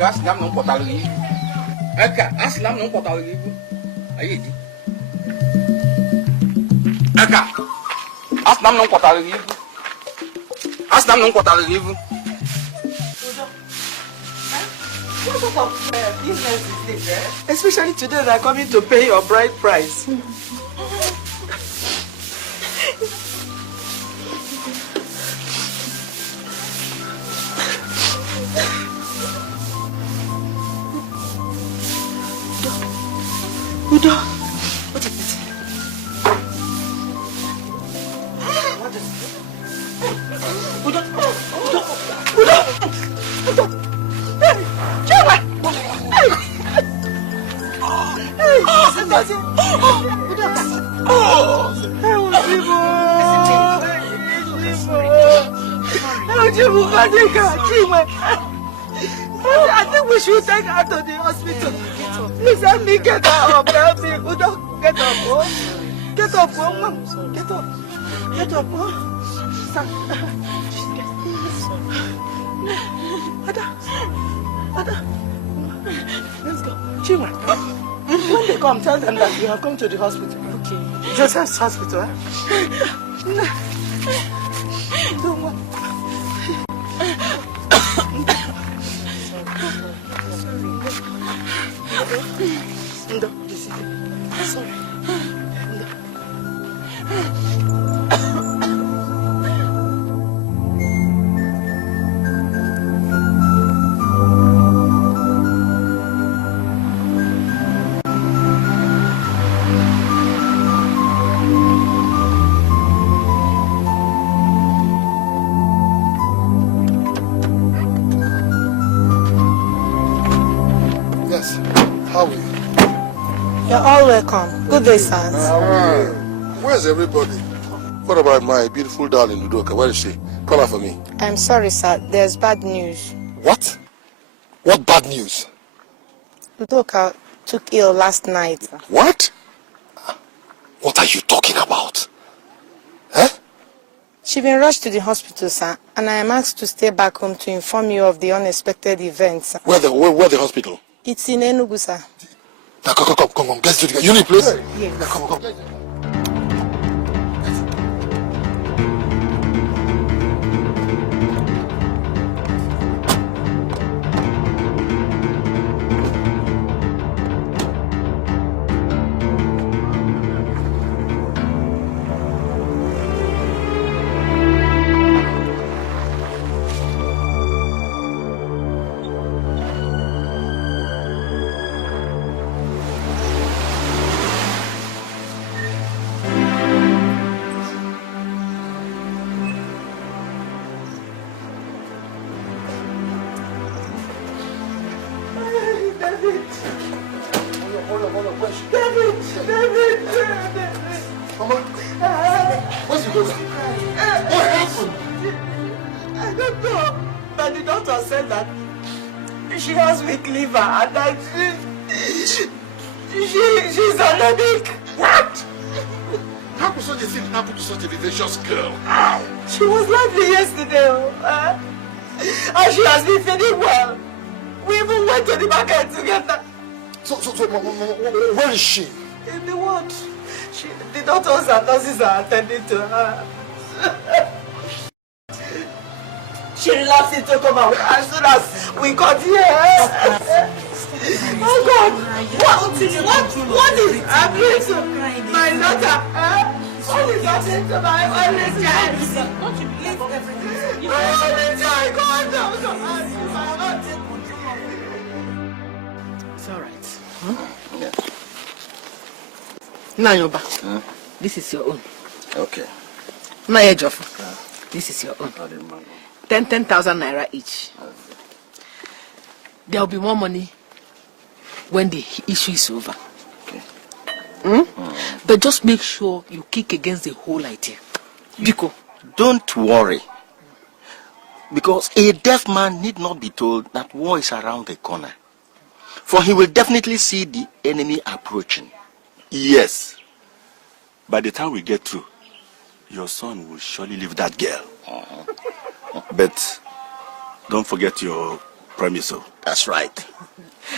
Aslam não botar ali. Eka, aslam não botar ali. Aí di. Eka, aslam não botar ali. Aslam não botar ali. What sort of business is this, eh? Especially today they are coming to pay your bride price. Udo, what is it? What is it? Udo, Udo, Udo, Udo. Hey, Chewa. Hey. Hey, Udo. I think we should take her to the hospital. Please help me get her up. Help me. Udo, get up. Oh. Get up. Oh. Get up. Get up. Oh. Ada. Let's go. Chima. When they come, tell them that you have come to the hospital. Okay. Joseph's hospital. Don't worry. No, this is it. Sorry. You're all welcome. Good day, sir. Where's everybody? What about my beautiful darling Udoka? Where is she? Call her for me. I'm sorry, sir. There's bad news. What? What bad news? Udoka took ill last night. What? What are you talking about? Huh? She's been rushed to the hospital, sir, and I am asked to stay back home to inform you of the unexpected events. Where the hospital? It's in Enugu, sir. Now come, let's do it. You need place? Yes. Now come. She's anemic. What? How could such a thing happen to such a vivacious girl? How? She was lovely yesterday, and she has been feeling well. We even went to the market together. So, where is she? In the ward. The doctors and nurses are attending to her. She relapsed into coma as soon as we got here. Oh God! What is happening to my daughter? What is happening to my only child? Don't you believe everything? My only child, God, It's all right. Yeah. Nayoba, this is your own. Okay. Nayejof, this is your own. 10,000 naira each. There will be more money when the issue is over. Okay. But just make sure you kick against the whole idea. Biko. Don't worry. Because a deaf man need not be told that war is around the corner. For he will definitely see the enemy approaching. Yes. By the time we get through, your son will surely leave that girl. But don't forget your promise. Oh. That's right.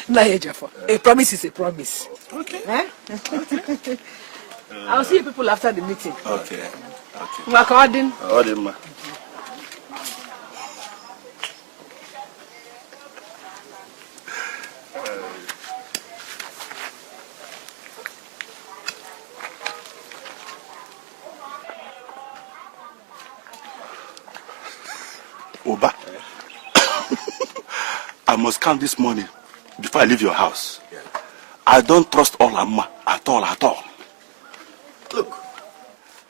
Nayejof, a promise is a promise. Okay. Eh? I'll see you people after the meeting. Okay. According. Oba, I must count this money before I leave your house. I don't trust Olamma at all. Look,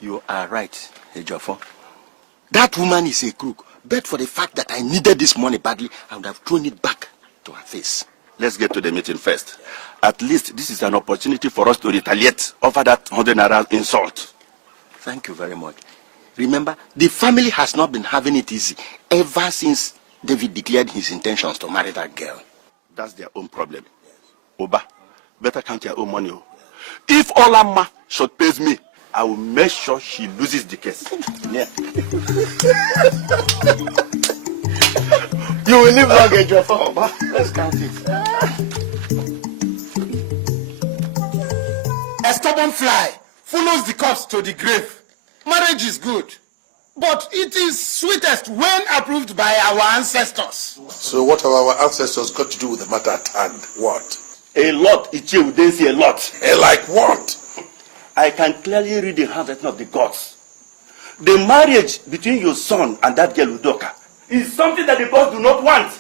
you are right, Ejiofor. That woman is a crook. But for the fact that I needed this money badly, I would have thrown it back to her face. Let's get to the meeting first. At least this is an opportunity for us to retaliate over that 100 naira insult. Thank you very much. Remember, the family has not been having it easy ever since David declared his intentions to marry that girl. That's their own problem. Oba, better count your own money. If Olamma should pay me, I will make sure she loses the case. Yeah. You will live long, Ejiofor. Oba, let's count it. A stubborn fly follows the corpse to the grave. Marriage is good, but it is sweetest when approved by our ancestors. So what have our ancestors got to do with the matter at hand? What? A lot, Ichie would then say a lot. Like what? I can clearly read the handwriting of the gods. The marriage between your son and that girl Udoka is something that the gods do not want.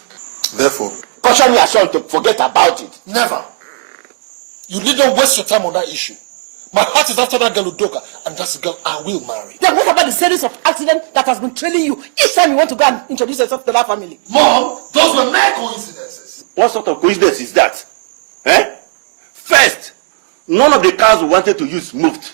Therefore, Caution your son to forget about it. Never. You need not waste your time on that issue. My heart is after that girl Udoka, and that's the girl I will marry. Then what about the series of accidents that has been trailing you each time you want to go and introduce yourself to that family? Mom, those were mere coincidences. What sort of coincidence is that? Eh? First, None of the cars we wanted to use moved.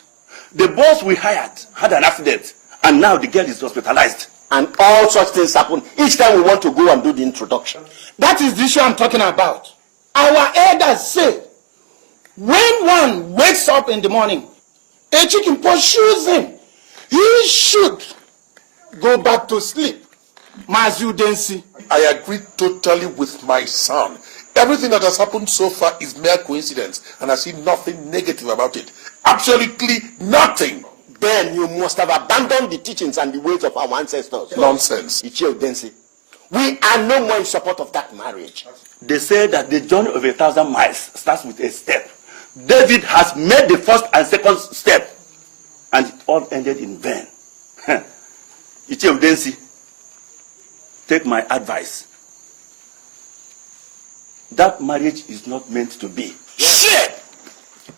The boss we hired had an accident, and now the girl is hospitalized. And all such things happen each time we want to go and do the introduction. That is the issue I'm talking about. Our elders say, when one wakes up in the morning, a chicken pursues him, he should go back to sleep. Mazu Densi. I agree totally with my son. Everything that has happened so far is mere coincidence, and I see nothing negative about it. Absolutely nothing. Then you must have abandoned the teachings and the ways of our ancestors. Nonsense. Ichio Densi. We are no more in support of that marriage. They say that the journey of 1,000 miles starts with a step. David has made the first and second step, and it all ended in vain. Ichio Densi, take my advice. That marriage is not meant to be. Shit!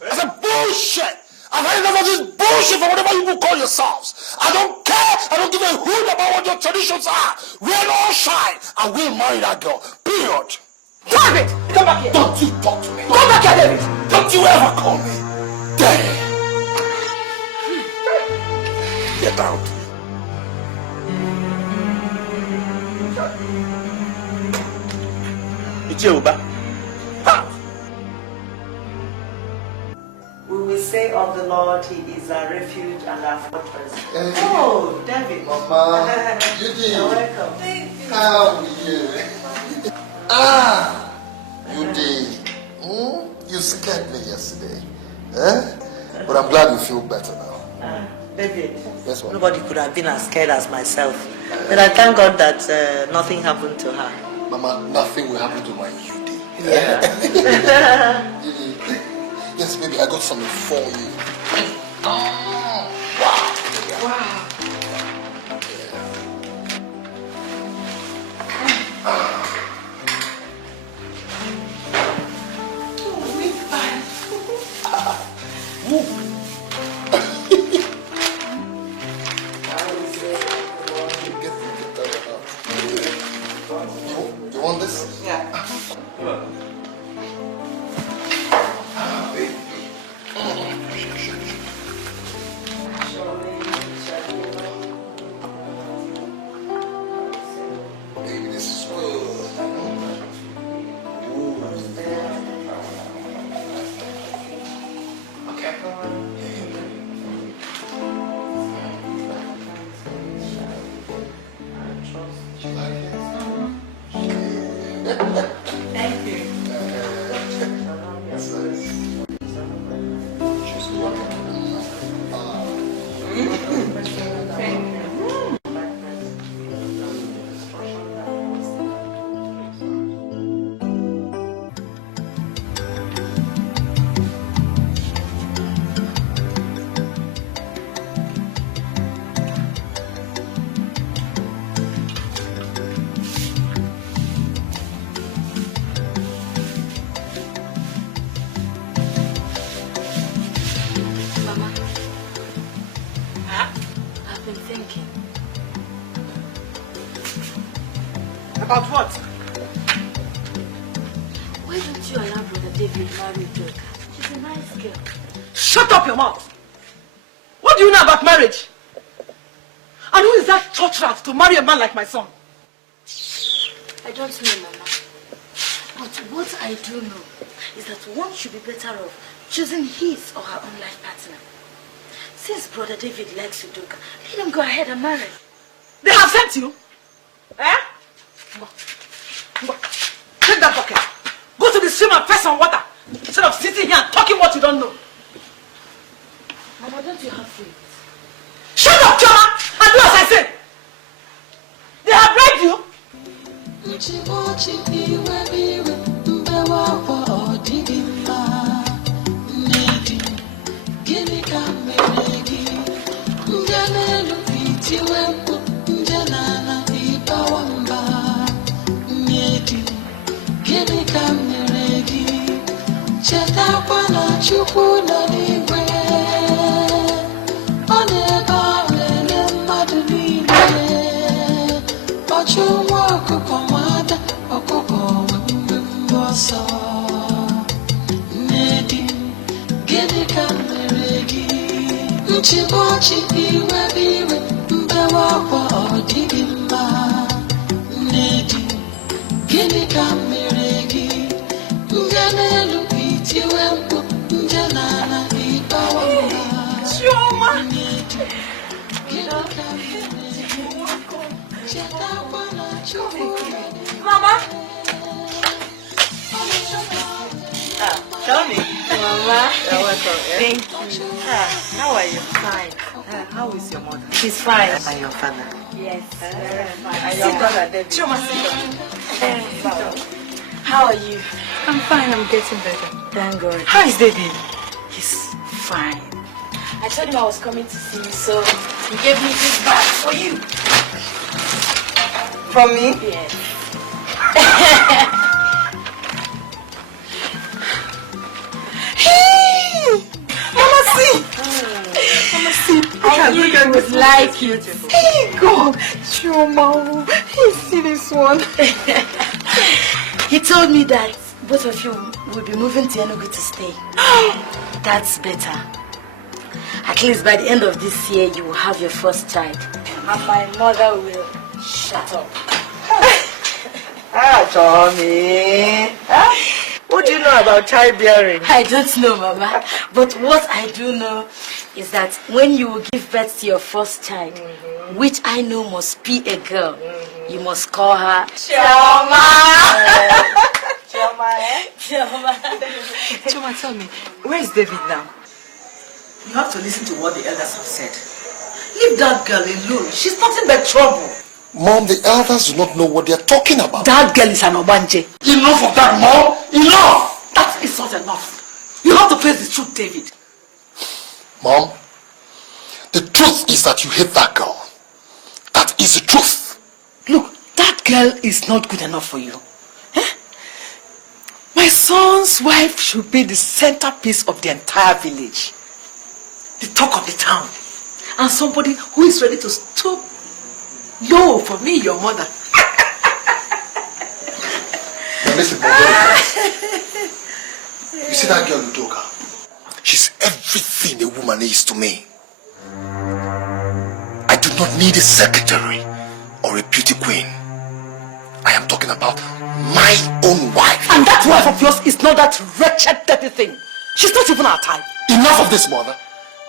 It's a bullshit! I've had enough of this bullshit for whatever you call yourselves. I don't care. I don't give a hoot about what your traditions are. Rain or shine, and we'll marry that girl. Period. David, come back here. Don't you talk to me. Come back here, David. Don't you ever call me. Daddy. Get out. Icheuba. We will say of the Lord, He is our refuge and our fortress. Oh, David. Mama, you did. You're welcome. Thank you. How are you? You did. You scared me yesterday. But I'm glad you feel better now. David, Yes, Mama. nobody could have been as scared as myself. But I thank God that nothing happened to her. Mama, nothing will happen to my UD. Yeah. Yes, baby, I got something for you. Wow. You want this? Yeah. Baby, this is good. Okay. You like it? Thank you. That's nice. Just welcome. Mama, I've been thinking. About what? Why don't you allow Brother David marry Joyka? She's a nice girl. Shut up your mouth. What do you know about marriage? And who is that church rat to marry a man like my son? I don't know, Mama. But what I do know is that one should be better off choosing his or her own life partner. Since Brother David likes Udoka, let him go ahead and marry. They have sent you? Eh? Go. Take that bucket. Go to the stream and fetch some water. Instead of sitting here and talking what you don't know. Mama, don't you have faith? Shut up, Choma! And do as I say. They have bribed you. Mama. Tell me. Mama. You're welcome. Thank you. How are you? Fine. How is your mother? She's fine. And your father? Yes. And your brother, David? How are you? I'm fine. I'm getting better. Thank God. How is David? He's fine. I told him I was coming to see you, so he gave me this bag for you. From me? Yes. Mama, see! Mama, see! I knew you would like it. Hey, God! Chioma, you see this one? He told me that both of you will be moving to Enugu to stay. That's better. At least by the end of this year, you will have your first child. And my mother will shut up. Tommy. What do you know about childbearing? I don't know, Mama. But what I do know is that when you will give birth to your first child, which I know must be a girl, you must call her Chioma. Chioma, eh? Chioma. Chioma, tell me, where is David now? You have to listen to what the elders have said. Leave that girl alone. She's nothing but trouble. Mom, the elders do not know what they are talking about. That girl is an obanje. Enough of that, Mom. Enough. That is not enough. You have to face the truth, David. Mom, the truth is that you hate that girl. That is the truth. Look, that girl is not good enough for you. Eh? My son's wife should be the centerpiece of the entire village. The talk of the town. And somebody who is ready to stoop low for me, your mother. Now listen, Mom, you see that girl Udoka? She's everything a woman is to me. I do not need a secretary or a beauty queen. I am talking about my own wife. And that wife of yours is not that wretched dirty thing. She's not even our type. Enough of this, mother.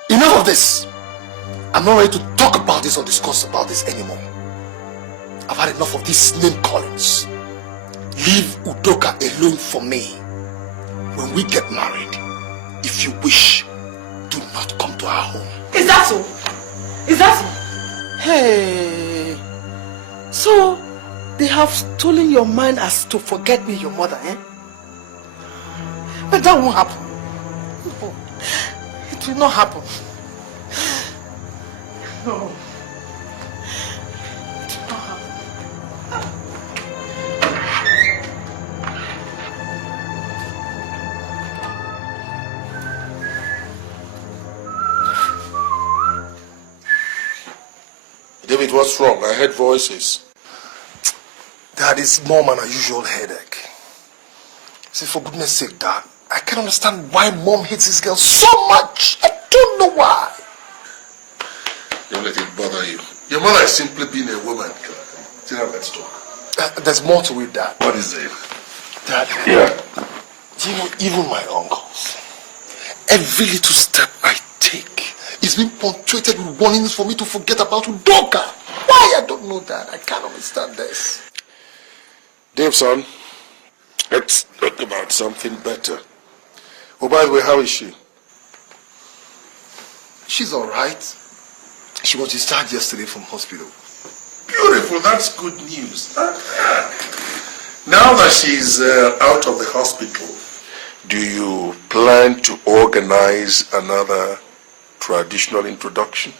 Enough of this. I'm not ready to talk about this or discuss about this anymore. I've had enough of these name callings. Leave Udoka alone for me. When we get married, if you wish, do not come to our home. Is that so? Is that so? Hey. So, they have stolen your mind as to forget me, your mother, eh? But that won't happen. No. It will not happen. No. David, what's wrong? I heard voices. Dad, it's more than a usual headache. See, for goodness sake, Dad, I can't understand why Mom hates this girl so much. I don't know why. Don't let it bother you. Your mother is simply being a woman. Sit down, let's talk. There's more to it, Dad. What is it? Dad, Yeah. you know, even my uncles, every little step I take is being punctuated with warnings for me to forget about Udoka. Why? I don't know that. I can't understand this. Dave, son, let's talk about something better. Oh, by the way, how is she? She's all right. She was discharged yesterday from hospital. Beautiful, that's good news. Now that she's out of the hospital, do you plan to organize another traditional introduction?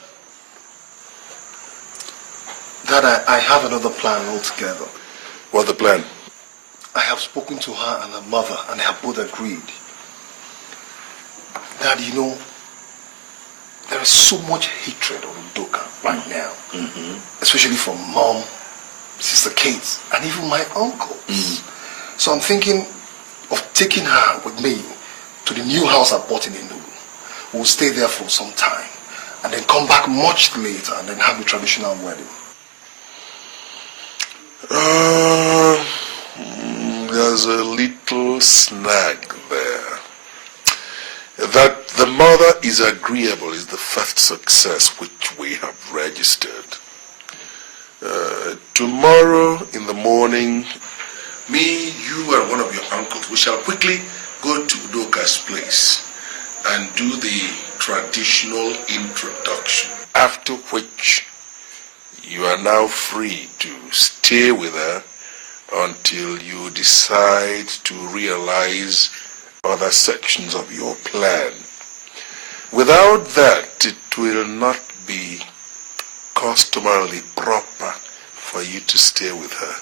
Dad, I have another plan altogether. What's the plan? I have spoken to her and her mother, and they have both agreed. Dad, you know, there is so much hatred of Udoka right now. Especially from Mom, Sister Kate, and even my uncles. So I'm thinking of taking her with me to the new house I bought in Enugu. We'll stay there for some time and then come back much later and then have the traditional wedding. There's a little snag there. That the mother is agreeable is the first success which we have registered. Tomorrow in the morning, me, you, and one of your uncles, we shall quickly go to Udoka's place and do the traditional introduction. After which, you are now free to stay with her until you decide to realize other sections of your plan. Without that, it will not be customarily proper for you to stay with her.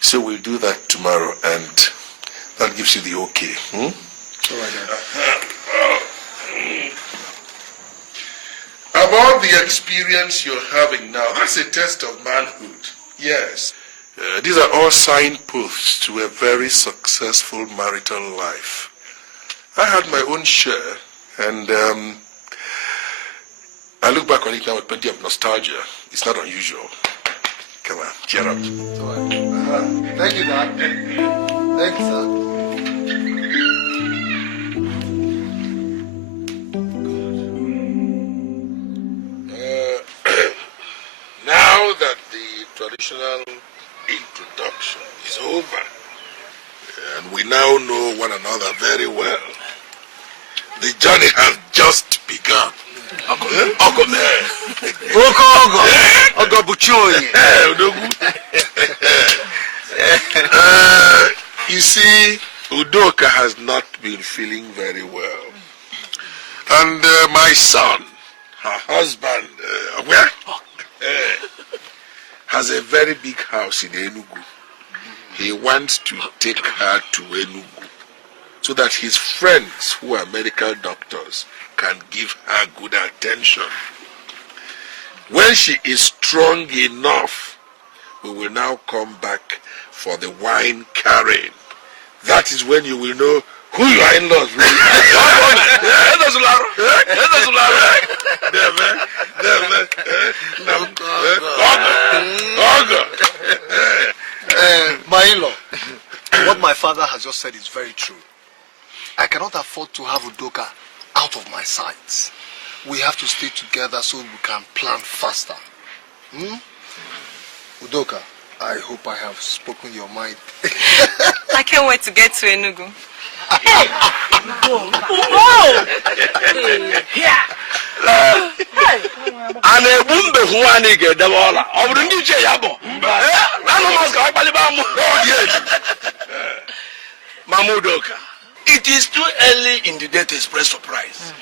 So we'll do that tomorrow, and that gives you the okay. About the experience you're having now, that's a test of manhood. Yes. These are all signposts to a very successful marital life. I had my own share, and I look back on it now with plenty of nostalgia. It's not unusual. Come on, cheer up. Thank you, Dad. Thank you, sir. Now that the traditional introduction is over, and we now know one another very well, the journey has just begun. You see, Udoka has not been feeling very well. And my son, her husband, has a very big house in Enugu. He wants to take her to Enugu so that his friends who are medical doctors can give her good attention. When she is strong enough, we will now come back for the wine carrying. That is when you will know who your in-laws really My in-law, what my father has just said is very true. I cannot afford to have Udoka out of my sight. We have to stay together so we can plan faster. Udoka, I hope I have spoken your mind. I can't wait to get to Enugu. Hey! Mamudoka, it is too early in the day to express surprise.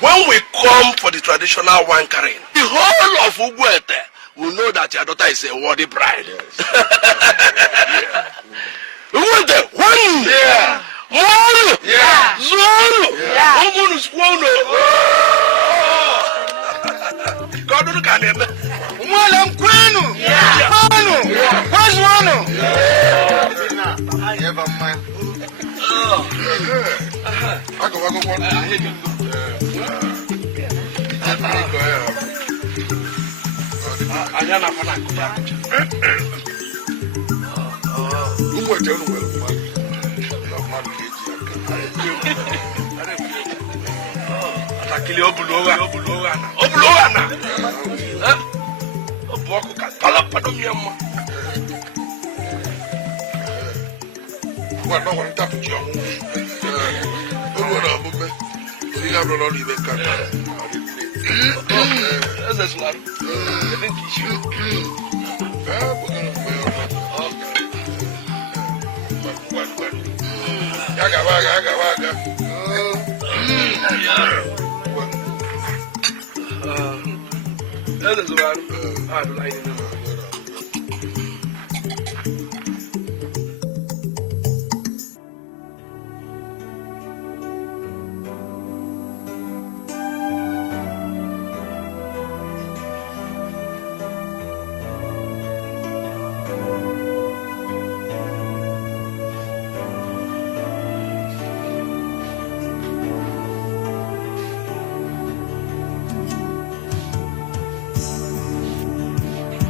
When we come for the traditional wine carrying, the whole of Ugwete will know that your daughter is a worthy bride. Ugwete, one! Yeah! One! Yeah! Zoro! Yeah! Omun Squono! God look at him. One Queno! Yeah! Mano! Where's Mano? Never mind. I go one.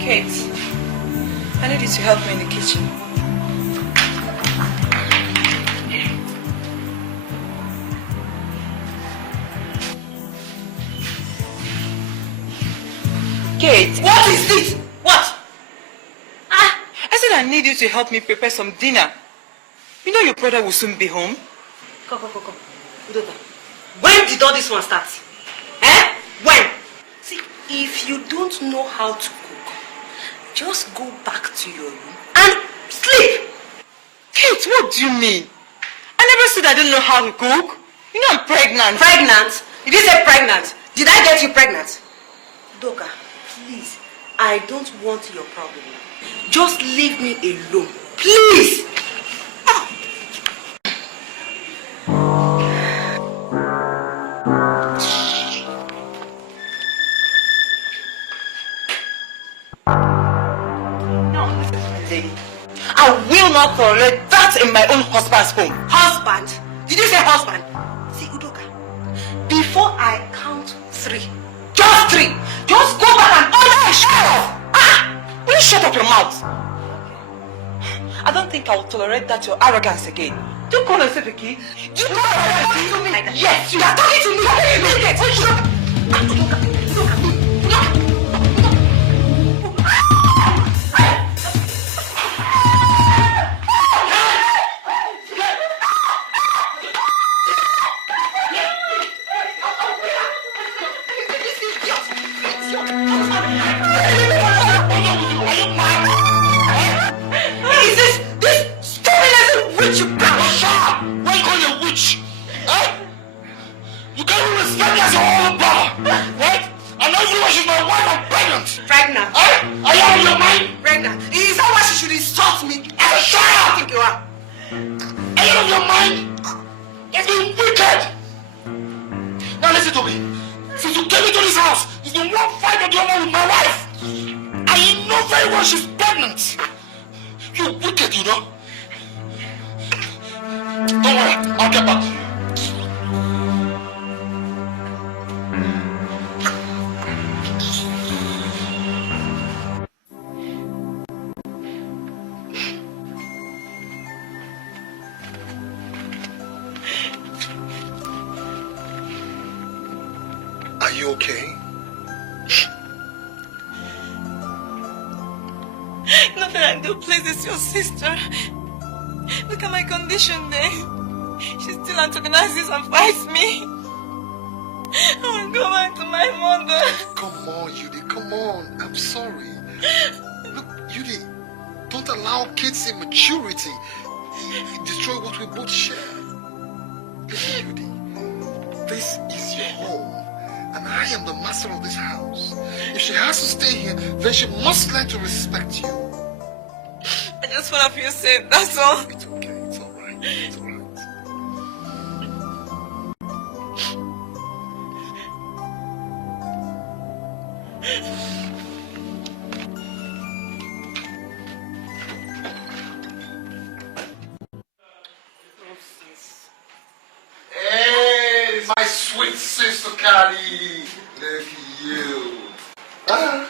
Kate, I need you to help me in the kitchen. Kate! What is this? What? I said I need you to help me prepare some dinner. You know your brother will soon be home. Come. Udoka, when did all this one start? Eh? When? See, if you don't know how to cook, just go back to your room and sleep. Kate, what do you mean? I never said I didn't know how to cook. You know I'm pregnant. Pregnant? Did you say pregnant? Did I get you pregnant? Udoka, please, I don't want your problem. Just leave me alone. Please! I will not tolerate that in my own husband's home. Husband? Did you say husband? See, Udoka, before I count 3, just 3, just go back and order a shower. Will you shut up your mouth? I don't think I will tolerate that your arrogance again. Do you call yourself a kid? Do you call yourself a kid? Yes, you are talking to me. Udoka. Are you okay? Nothing I do pleases your sister. Look at my condition there. She still antagonizes and fights me. I want to go back to my mother. Come on, Yudi, come on. I'm sorry. Look, Yudi, don't allow kids' immaturity destroy what we both share. Listen, Yudi, this is your home. And I am the master of this house. If she has to stay here, then she must learn to respect you. I just want to feel safe, that's all. It's okay, it's alright. It's alright. Hey, my sweet sister Carrie. Look at you. Huh?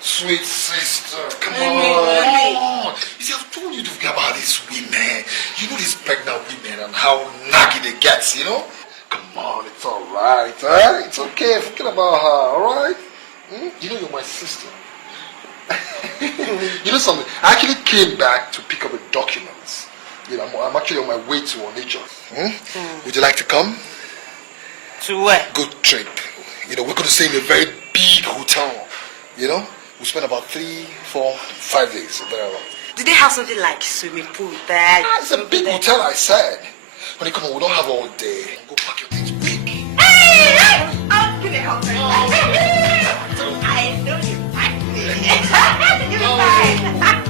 Sweet sister, come on. You see, I've told you to forget about these women. You know these pregnant women and how naggy they get, you know? Come on, it's alright, huh? It's okay, forget about her, alright? You know you're my sister. You know something? I actually came back to pick up the documents. You know, I'm actually on my way to Onitsha. Would you like to come? To where? Good trip. You know, we're going to stay in a very big hotel. You know, we spend about 3, 4, 5 days. Did they have something like swimming pool there? It's a big hotel, I said. When you come on, we don't have all day. Go pack your things quick. Hey! I'll give it help. I know you like me. You'll be fine.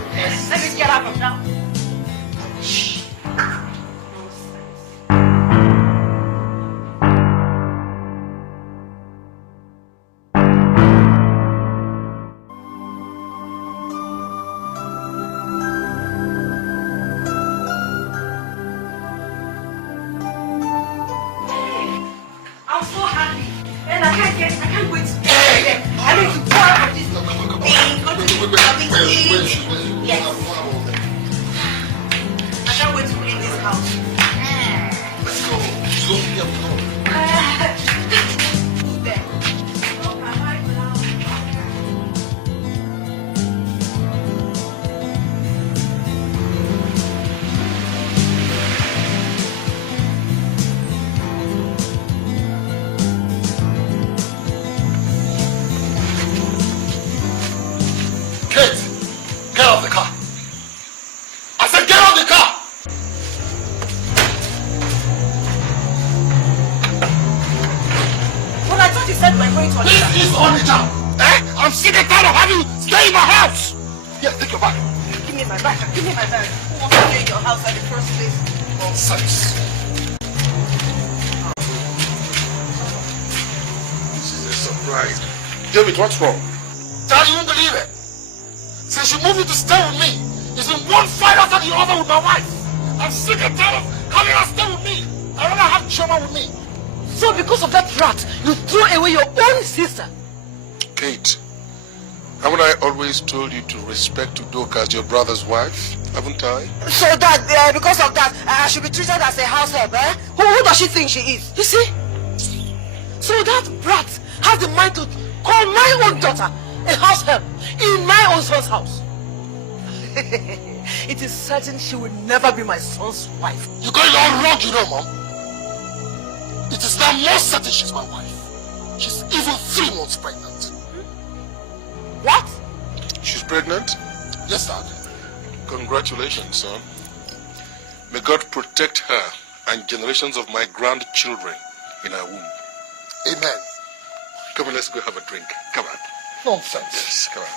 Let me get up from now. Hey, I need to pour out this thing. Yes. I can't wait to leave this house. Let's go. Kate, get out of the car. I said get out of the car. Well, I thought you said we were going to Onitsha. This is Onitsha. I'm sick and tired of having you stay in my house. Yes, take your bag. Give me my bag. Give me my bag. Who wants to stay in your house at the first place? Nonsense. This is a surprise. David, what's wrong? Dad, you won't believe it. Since you moved in to stay with me, it's been one fight after the other with my wife. I'm sick and tired of having her stay with me. I'd rather have Choma with me. So because of that rat, you threw away your own sister? Kate, haven't I always told you to respect Udoka as your brother's wife? Haven't I? So that, because of that, I should be treated as a house help, eh? Who does she think she is? You see? So that brat has the mind to call my own daughter a house help in my own son's house. It is certain she will never be my son's wife. You got it all wrong, you know, Mom. It is now more certain she's my wife. She's even 3 months pregnant. What? She's pregnant? Yes, Dad. Congratulations, son. May God protect her and generations of my grandchildren in her womb. Amen. Come on, let's go have a drink. Come on. Nonsense. Yes, come on.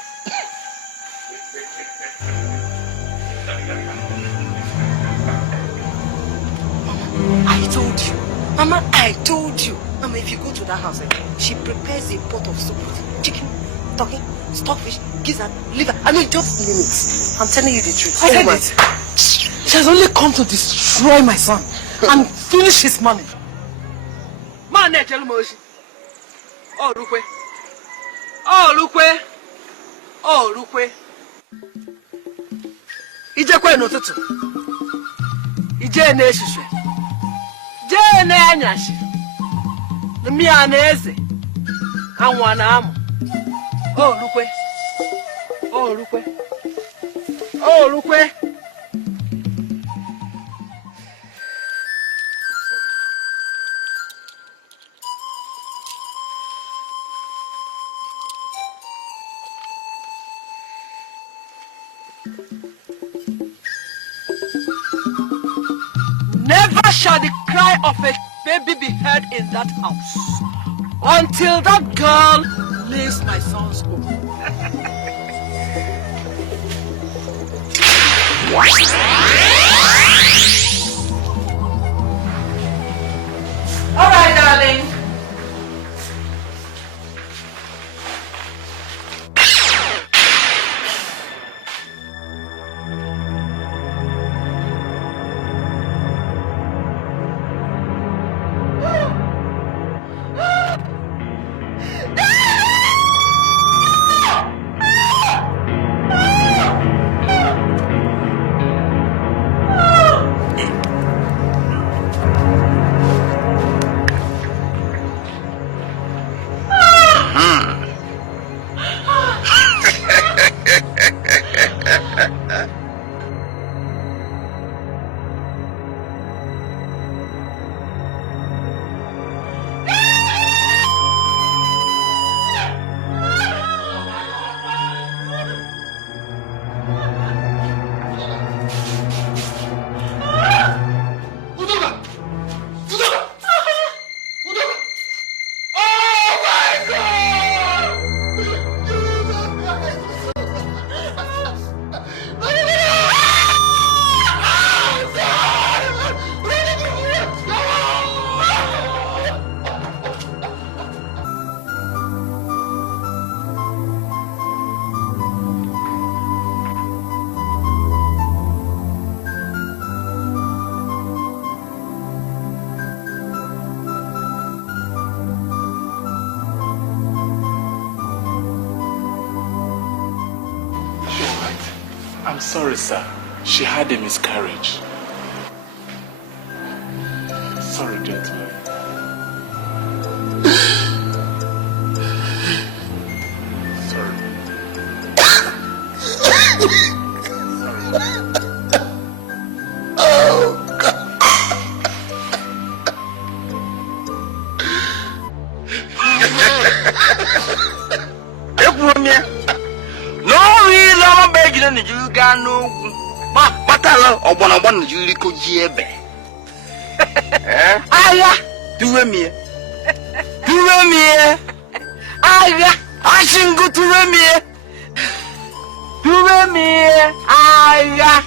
I told you. Mama, I told you. Mama, if you go to that house, she prepares a pot of soup with chicken, turkey, stockfish, gizzard, liver. I mean, just limits. I'm telling you the truth. I said it. She has only come to destroy my son and finish his money. Man, oh, Rukwe. Oh, Rukwe. Oh, Rukwe. Ijekwe n'ụtụtụ. Ije n'ehihie. Jee n'anyasị. Mmiri na-eze. Anwụ na-amụ. Oh, Rukwe. Oh, Rukwe. Oh, Rukwe. Never shall the cry of a baby be heard in that house until that girl leaves my son's home. All right, darling. I'm sorry, sir. She had a miscarriage. Sorry, gentlemen. Sorry. Oh, God. No, we love begging and you got no. But I love one you could hear. Aya, do me. Do me. Aya, I should go to me. Do me. Aya,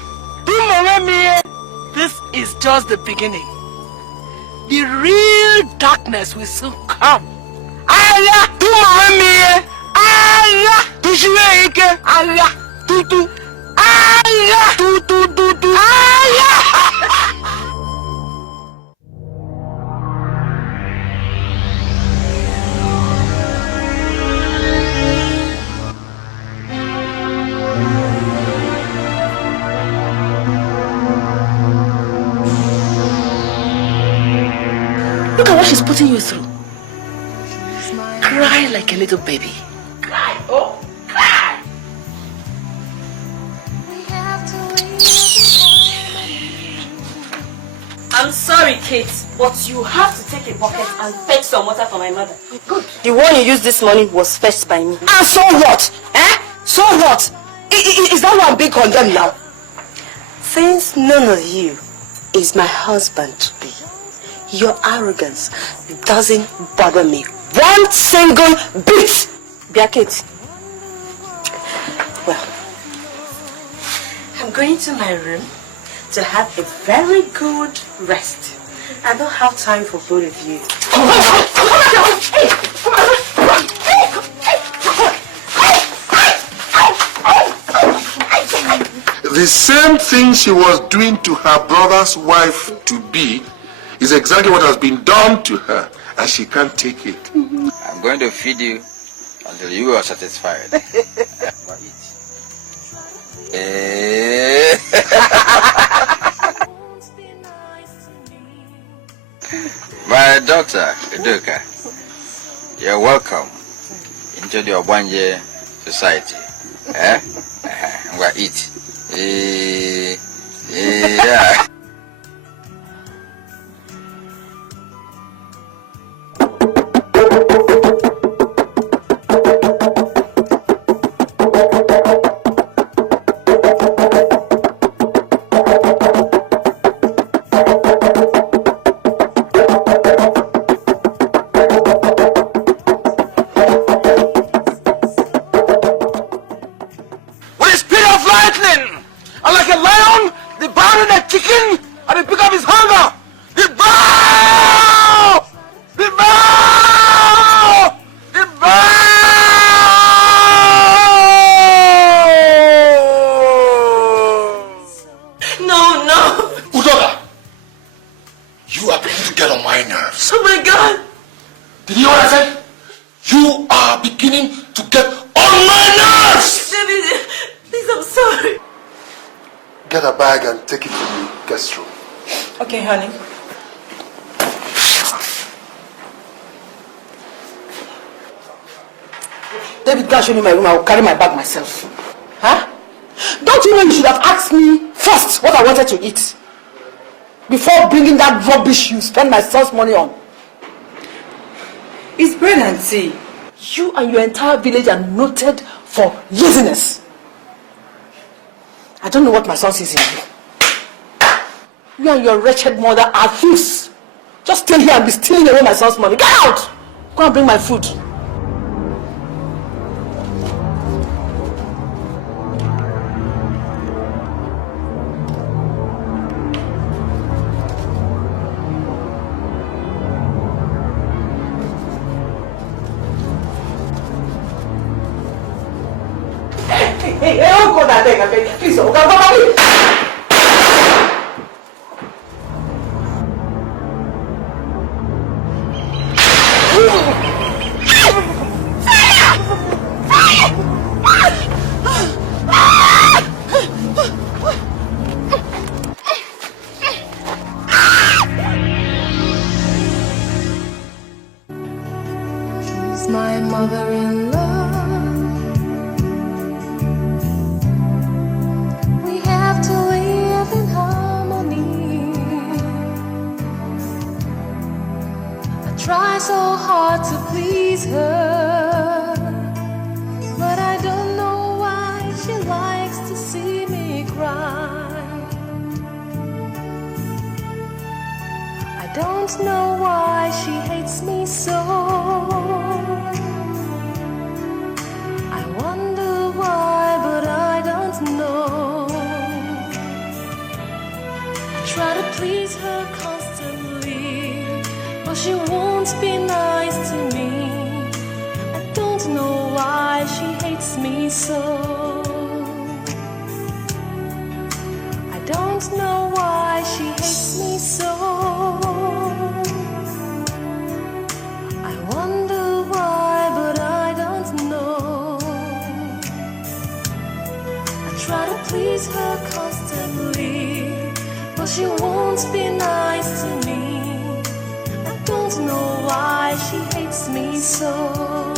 do me. This is just the beginning. The real darkness will soon come. Aya, do me. Aya, do shake. Aya, do. Aya, do. Aya. Look at what she's putting you through. Cry like a little baby. Cry, oh, cry. I'm sorry, Kate, but you have to take a bucket and fetch some water for my mother. Good. The one you used this morning was fetched by me. And so what? So what? Is that why I'm being condemned now? Since none of you is my husband to be, your arrogance doesn't bother me one single bit. Kate. Well, I'm going to my room to have a very good rest. I don't have time for both of you. The same thing she was doing to her brother's wife to be is exactly what has been done to her, and she can't take it. I'm going to feed you until you are satisfied. My daughter, Eduka, you're welcome into the Obanje society. I'm going to eat. Yeah. Show me my room, I will carry my bag myself. Huh? Don't you know you should have asked me first what I wanted to eat before bringing that rubbish you spend my son's money on? It's bread and tea. You and your entire village are noted for laziness. I don't know what my son sees in you. You and your wretched mother are thieves. Just stay here and be stealing away my son's money. Get out! Go and bring my food. Hey, don't go that thing, okay? Please, go, is my mother-in-law. We have to live in harmony. I try so hard to please her, but I don't know why she likes to see me cry. I don't know why she hates me so. I wonder why, but I don't know. I try to please her constantly, but she won't be nice to me. I don't know why she hates me so. I don't know why she hates me so. I wonder why, but I don't know. I try to please her constantly, but she won't be nice to me. I don't know why she hates me so.